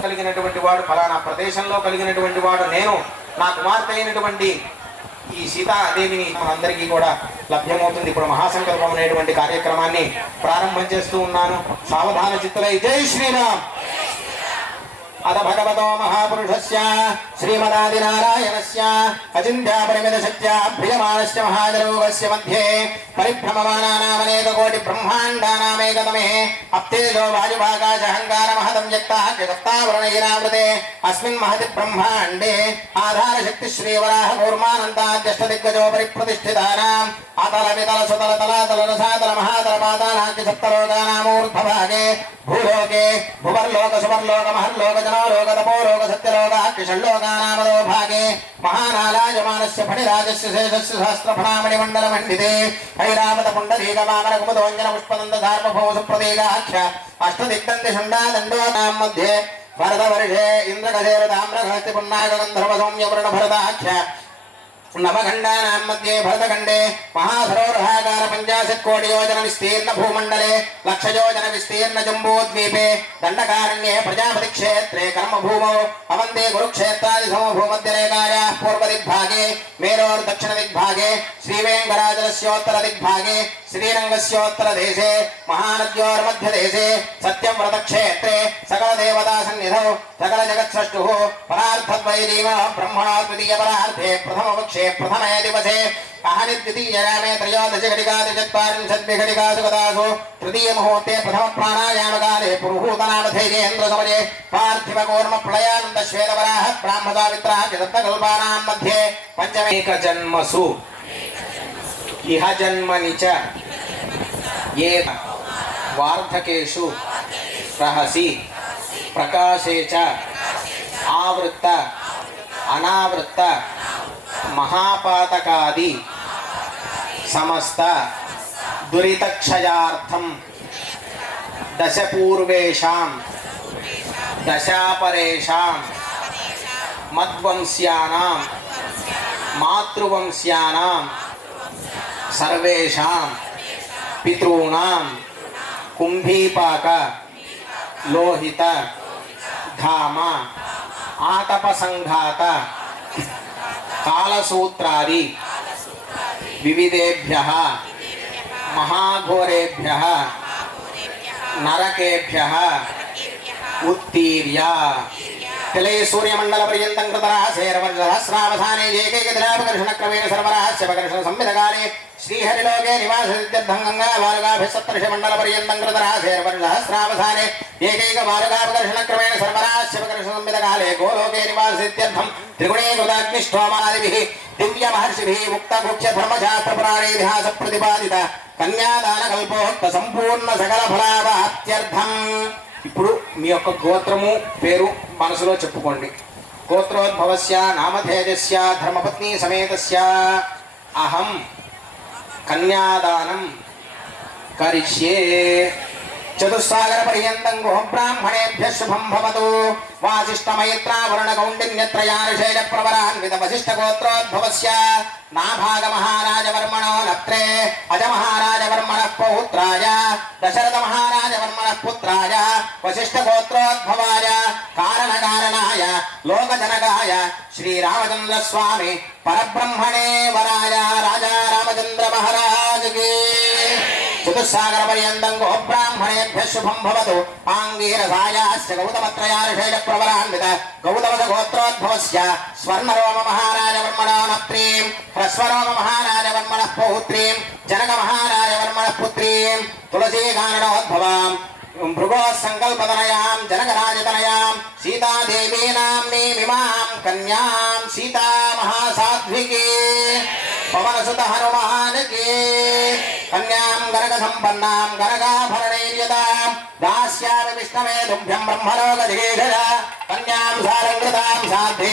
కలిగినటువంటి వాడు ఫలానా ప్రదేశంలో కలిగినటువంటి వాడు నేను నా కుమార్తె అయినటువంటి ఈ సీతాదేవిని మనందరికీ కూడా లభ్యమవుతుంది. ఇప్పుడు మహాసంకల్పం అనేటువంటి కార్యక్రమాన్ని ప్రారంభం చేస్తూ ఉన్నాను. సావధాన చిత్తులై జై శ్రీరామ్. అద భగవతో మహాపురుషస్య శ్రీమదాదినారాయణస్య అచింత్యా పరిమిత శక్త్యా ప్రియమానస్య మహాజలోకస్య మధ్యే పరిభ్రమమానానామనేక కోటి బ్రహ్మాండానామేకతమే అప్తేజో వాయుభాగాశ అహంకార మహతం వ్యక్తావృణైరావృతే అస్మిన్ మహతి బ్రహ్మాండే ఆధార శక్తి శ్రీవరాహ కూర్మానంతాద్యష్ట దిగ్గజోపరి ప్రతిష్ఠితానాం అతల వితల సుతల తలాతల రసాతల మహాతల పాతాళాంకి సప్తలోకానామూర్ధ్వభాగే భూలోకే భువర్లోక సువర్లోక మహర్లోక జనోలోక తపోలోక సత్యలోక షణ్లోకానామదో భాగే మహానాలాయమానస్య ఫణిరాజస్య శేషస్య సహస్రఫణామణి మండల మండితే ఐరావత పుండరీక వామన కుముదోంజన పుష్పదంత సార్వభౌమ ప్రతీకాఖ్య అష్టదిగ్దంతి షండాదండోనాం మధ్యే భరతవర్షే ఇంద్రకసేవ తామ్రఘస్తి పున్నాగ గంధర్వ సౌమ్య వృణ భరతాఖ్య నవఖండానాం మధ్యే భరతఖండే మహాసరోవరాకార 50 కోటి యోజన విస్తీర్ణ భూమండలే లక్షయోజన విస్తీర్ణ జంబూద్వీపే దండకారణ్యే ప్రజాపతి క్షేత్రే కర్మభూమౌ అవంతే కురుక్షేత్రాది సమభూమధ్యరేఖాయా పూర్వదిగ్భాగే మేరోర్ దక్షిణ దిగ్భాగే శ్రీవేంకటాచలస్యోత్తర దిగ్భాగే శ్రీరంగస్యోత్తర దేశే మహానద్యోర్మధ్యదేశే సత్యవ్రత క్షేత్రే సకల దేవతా సన్నిధౌ సకల జగత్సృష్టు పరార్థద్వైరీవ బ్రహ్మణో ద్వితీయ పరార్థే ప్రథమ పక్షే ప్రథమే దివసే అహని ద్వితీయయామే త్రయోదశ ఘటికాదిచత్వారింశద్భి ఘటికాసు గదాసు తృతీయ ముహూర్తే ప్రథమ ప్రాణాయామకాలే పురుహూతనామధైర్యేంద్ర సమయే పార్థివ కూర్మ ప్రళయానంద శ్వేతవరాహ బ్రాహ్మసావిత్రా సప్తకల్పానాం మధ్యే పంచమేక జన్మసు ఇహ జన్మని చ ఏ వార్ధకేషు రహసి ప్రకాశే చ ఆవృత్త అనావృత్త మహాపాతకాది సమస్త దురితక్షయార్థం దశపూర్వేషాం దశాపరేషాం మద్వంశ్యానాం మాతృవంశ్యానాం సర్వేషాం పితॄణాం కుంభీపాక లోహిత ధామ ఆతపసంఘాత కాలసూత్రాది వివిధేభ్యః మహాఘోరేభ్యః నరకేభ్యః ఉత్తీర్య తిలే సూర్యమండల పర్యంతం కృతరాశేరవర్షసహస్రావధానే ఏకైక దినాపకర్షణ క్రమేణ సర్వరాశ్యపకర్షణ సంవిధకాలే శ్రీహరిలోకే నివాససిద్ధ్యర్థం గంగాబాలుగాభిసప్తర్షి మండల పర్యంతం కృతరాశేరవర్షసహస్రావధానే ఏకైక బాలుగాపకర్షణ క్రమేణ సర్వరాశ్యపకర్షణ సంవిధకాలే గోలోకే నివాససిద్ధ్యర్థం త్రిగుణే కృతాగ్నిష్ఠోమాదిభిః దివ్య మహర్షిభిః ముక్త ముఖ్య ధర్మశాస్త్ర పురాణేతిహాస ప్రతిపాదిత కన్యాదాన కల్పోక్త సంపూర్ణ సకల ఫలావాప్త్యర్థం. ఇప్పుడు మీ యొక్క గోత్రము పేరు మనసులో చెప్పుకోండి. గోత్రోద్భవస్య నామధేయస్య ధర్మపత్ని సమేతస్య అహం కన్యాదానం కరిష్యే. చతుస్సాగర పర్యంతం గో బ్రాహ్మణేభ్య శుభం భవతు. వాసిష్ఠ మైత్రా వరుణ కౌండిన్యత్రయానుషేణ ప్రవరాన్విత వశిష్ఠ గోత్రోద్భవస్య నాభాగ మహారాజ వర్మణో నత్రే అజ మహారాజ వర్మణ పౌత్రాయ దశరథ మహారాజ వర్మణ పుత్రాయ వశిష్ఠ గోత్రోద్భవాయ కారణకారణాయ లోకజనకాయ శ్రీరామచంద్ర స్వామి పరబ్రహ్మణే వరాయ రాజా రామచంద్ర మహారాజకి. చతుస్సాగర పర్యంతం గో బ్రాహ్మణేభ్య శుభం భవతు. ఆంగీరసాయాస్య గౌతమత్రయానుషేణ ప్రవరాన్విత గౌతమస గోత్రోద్భవస్య స్వర్ణరోమ మహారాజ వర్మణో నత్రీం హ్రస్వరోమ మహారాజ వర్మణ పౌత్రీం జనక మహారాజ వర్మణ పుత్రీం తులసీకారణోద్భవాం భృగో సంకల్పతనయాం జనకరాజతనయాం సీతాదేవీ నామ్నీమిమాం కన్యాం సీతా మహాసాధ్వికి పవనసుత హనుమానికి. కన్యాం గనక సంపన్నాం గనకాభరణైర్యతాం దాస్యామి విష్ణవే తుభ్యం బ్రహ్మలోకధికేశ. కన్యాం సాలంకృతాం సాధ్వి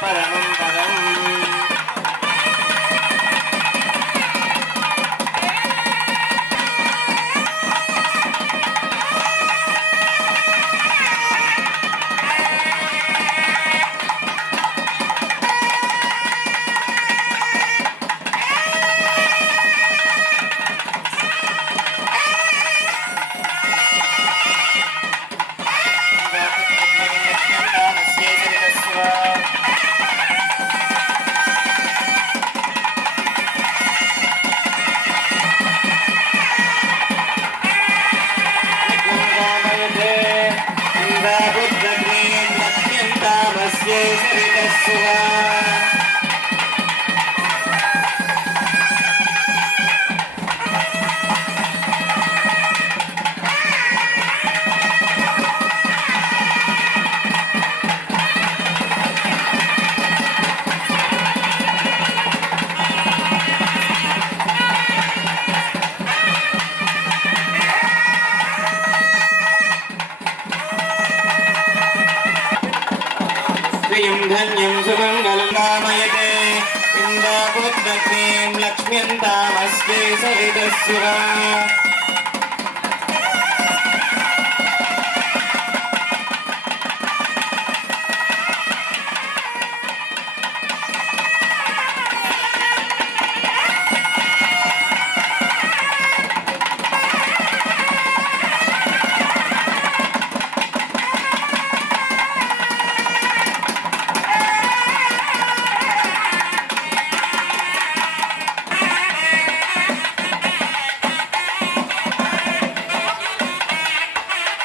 పరమం పదం. ధన్యం సుమంగళం నామయతే ఇంద్రపుత్రక్రీం లక్ష్మ్యంతామస్యై సవితస్సురా.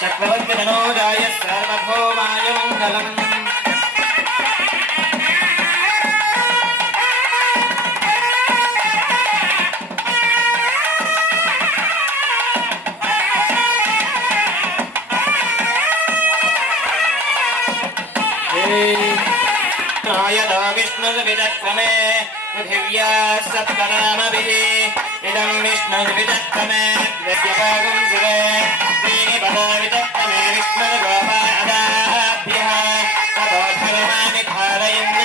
చక్రవర్తి మనోజాయ సర్వభౌమాయ మంగళం. यदा विष्णुर्विदक्रमे पृथिव्या सप्तनामभिः इदं विष्णुर्विदक्रमे द्रव्यभागं सुरे त्रीणि पदा विदक्रमे विष्णुर्गोपादाभ्यः ततो धर्माणि धारयन्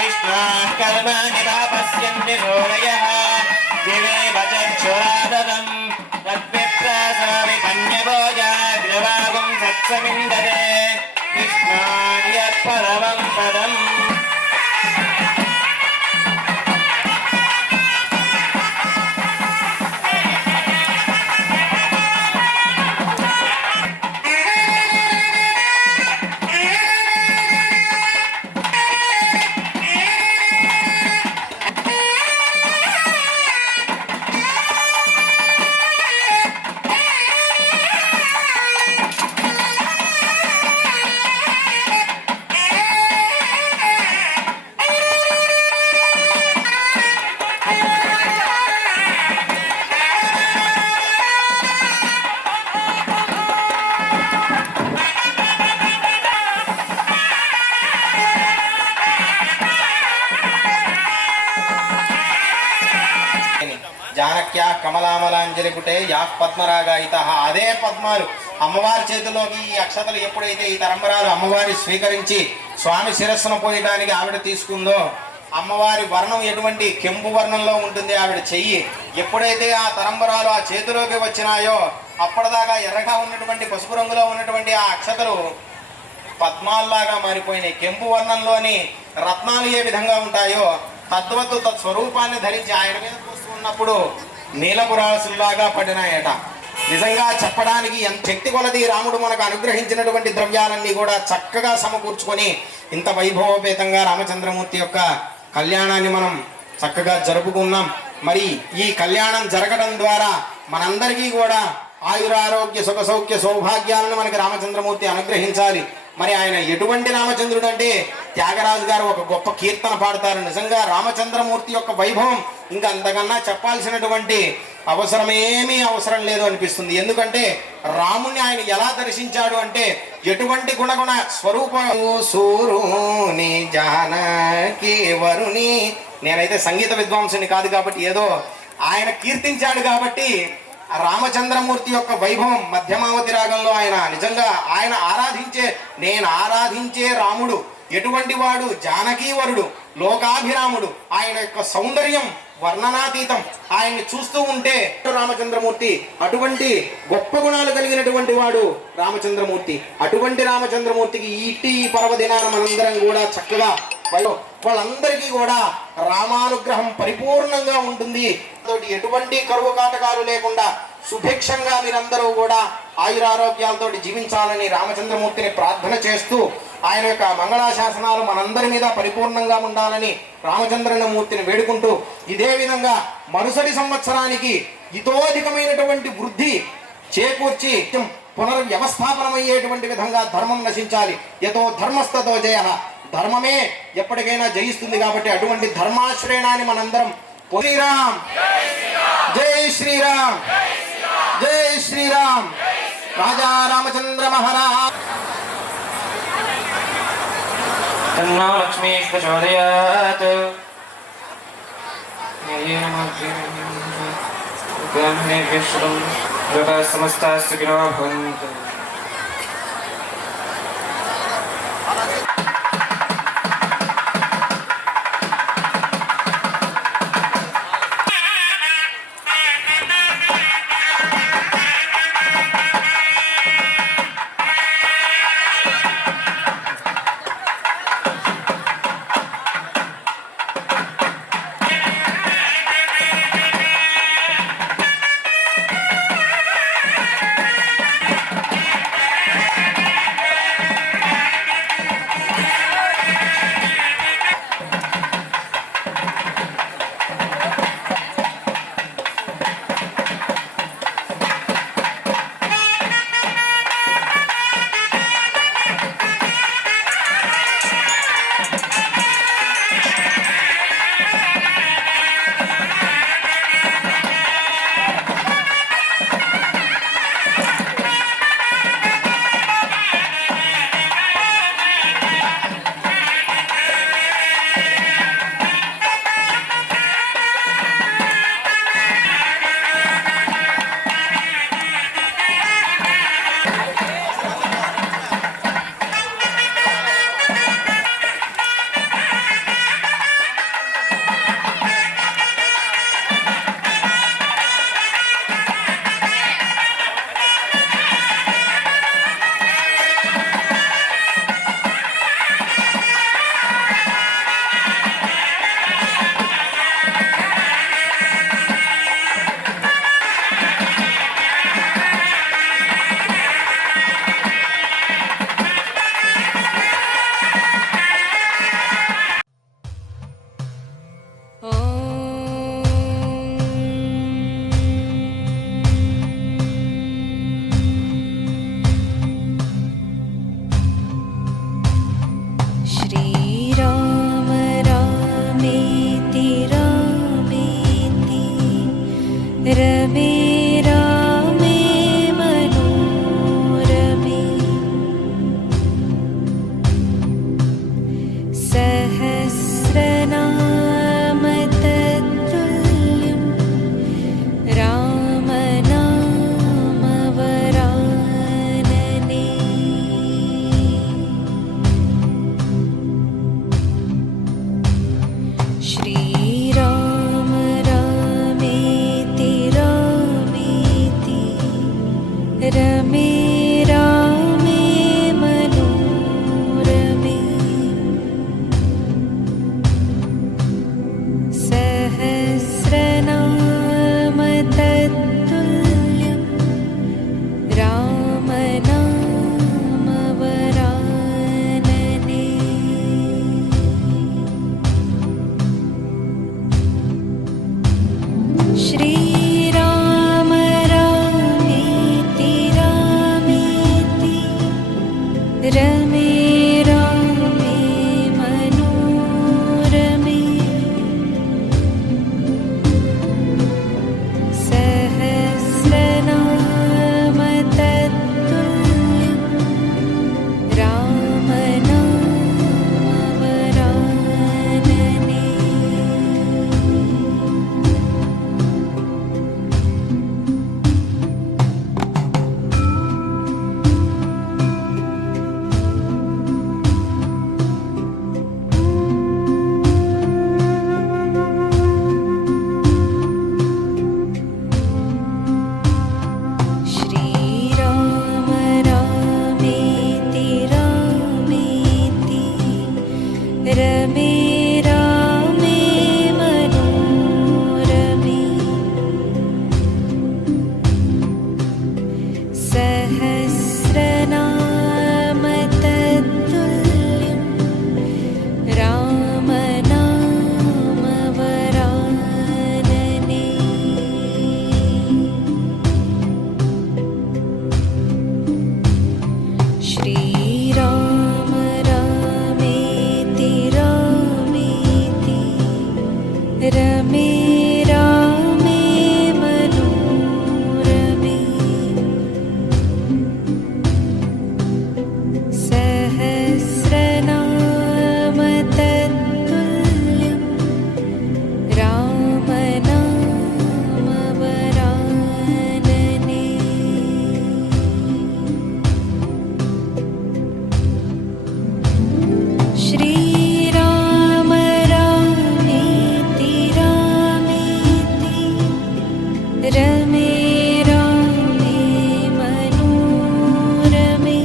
विष्णाः कर्माणि तापस्यन्ति सूरयः दिवे वचक्षुराददम् तद्विप्रासामि कन्यभोजाग्रभागं सत्समिन्दते विष्णार्यत्परमं पदम् జానక్యా కమలామలాంజలిపుటే యా పద్మరాగాయిత. అదే పద్మాలు అమ్మవారి చేతిలోకి ఈ అక్షతలు ఎప్పుడైతే ఈ తరంబరాలు అమ్మవారి స్వీకరించి స్వామి శిరస్సును పోయడానికి ఆవిడ తీసుకుందో, అమ్మవారి వర్ణం ఎటువంటి కెంపు వర్ణంలో ఉంటుంది ఆవిడ చెయ్యి. ఎప్పుడైతే ఆ తరంబరాలు ఆ చేతిలోకి వచ్చినాయో అప్పటిదాకా ఎర్రగా ఉన్నటువంటి పసుపు రంగులో ఉన్నటువంటి ఆ అక్షతలు పద్మాల్లాగా మారిపోయినాయి. కెంపు వర్ణంలోని రత్నాలు ఏ విధంగా ఉంటాయో తద్వత్తు తత్స్వరూపాన్ని ధరించి ఆయన మీద చూస్తున్నప్పుడు నీలపు రాసుల్లాగా పడినాయట. నిజంగా చెప్పడానికి ఎంత శక్తి కొలది రాముడు మనకు అనుగ్రహించినటువంటి ద్రవ్యాలన్నీ కూడా చక్కగా సమకూర్చుకొని ఇంత వైభవపేతంగా రామచంద్రమూర్తి యొక్క కళ్యాణాన్ని మనం చక్కగా జరుపుకున్నాం. మరి ఈ కళ్యాణం జరగడం ద్వారా మనందరికీ కూడా ఆయురారోగ్య సుఖ సౌఖ్య సౌభాగ్యాలను మనకి రామచంద్రమూర్తి అనుగ్రహించాలి. మరి ఆయన ఎటువంటి రామచంద్రుడు అంటే త్యాగరాజు గారు ఒక గొప్ప కీర్తన పాడతారు. నిజంగా రామచంద్రమూర్తి యొక్క వైభవం ఇంకా అంతకన్నా చెప్పాల్సినటువంటి అవసరమేమీ అవసరం లేదు అనిపిస్తుంది. ఎందుకంటే రాముని ఆయన ఎలా దర్శించాడు అంటే ఎటువంటి గుణగుణ స్వరూప సూరుని జానకి వరుణి. నేనైతే సంగీత విద్వాంసుని కాదు కాబట్టి ఏదో ఆయన కీర్తించాడు కాబట్టి రామచంద్రమూర్తి యొక్క వైభవం మధ్యమావతి రాగంలో ఆయన నిజంగా ఆయన నేను ఆరాధించే రాముడు ఎటువంటి వాడు, జానకీవరుడు, లోకాభిరాముడు. ఆయన యొక్క సౌందర్యం వర్ణనాతీతం. ఆయన్ని చూస్తూ ఉంటే రామచంద్రమూర్తి అటువంటి గొప్ప గుణాలు కలిగినటువంటి వాడు రామచంద్రమూర్తి. అటువంటి రామచంద్రమూర్తికి ఈ పర్వదినాన మనందరం కూడా చక్కగా వాళ్ళందరికీ కూడా రామానుగ్రహం పరిపూర్ణంగా ఉంటుంది. ఎటువంటి కరువు కాటకాలు లేకుండా సుభిక్షంగా మీరందరూ కూడా ఆయురారోగ్యాలతో జీవించాలని రామచంద్రమూర్తిని ప్రార్థన చేస్తూ ఆయన యొక్క మంగళాశాసనాలు మనందరి మీద పరిపూర్ణంగా ఉండాలని రామచంద్రమూర్తిని వేడుకుంటూ ఇదే విధంగా మరుసటి సంవత్సరానికి ఇతోధికమైనటువంటి వృద్ధి చేకూర్చి పునర్వ్యవస్థాపనమయ్యేటువంటి విధంగా ధర్మం నశించాలి. యతో ధర్మస్తతో జయ. ధర్మమే ఎప్పటికైనా జయిస్తుంది కాబట్టి అటువంటి ధర్మాశ్రయణాన్ని మనందరం శ్రీరామ్ జై శ్రీరామ్ జై శ్రీరామ్. రాజా రామచంద్ర మహారాజ్. తన్నో లక్ష్మీ ప్రచోదయాత్. సమస్తాః సుఖినో భవంతు. श्रीराम रामेति रामेति रमे रामे मनोरमे सहस्रनाम तत्तुल्यं रामनामवरानने श्रीराम रामेति रामेति रमे रामे मनोरमे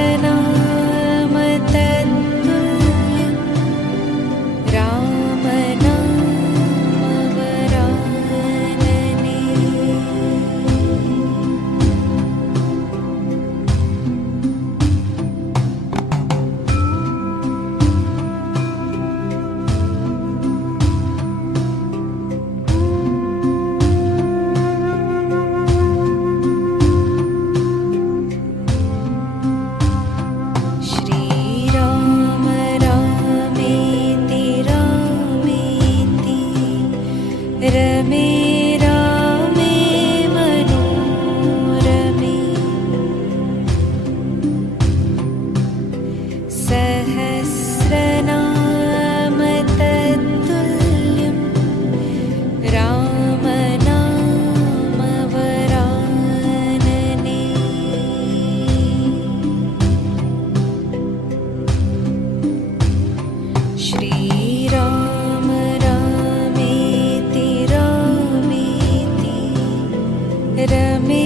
सहस्रनाम तत्तुल्यं रामनामवरानने श्रीराम रामेति रामेति रमे रामे मनोरमे सहस्रनाम तत्तुल्यं रामनामवरानने श्रीराम रामेति रामेति रमे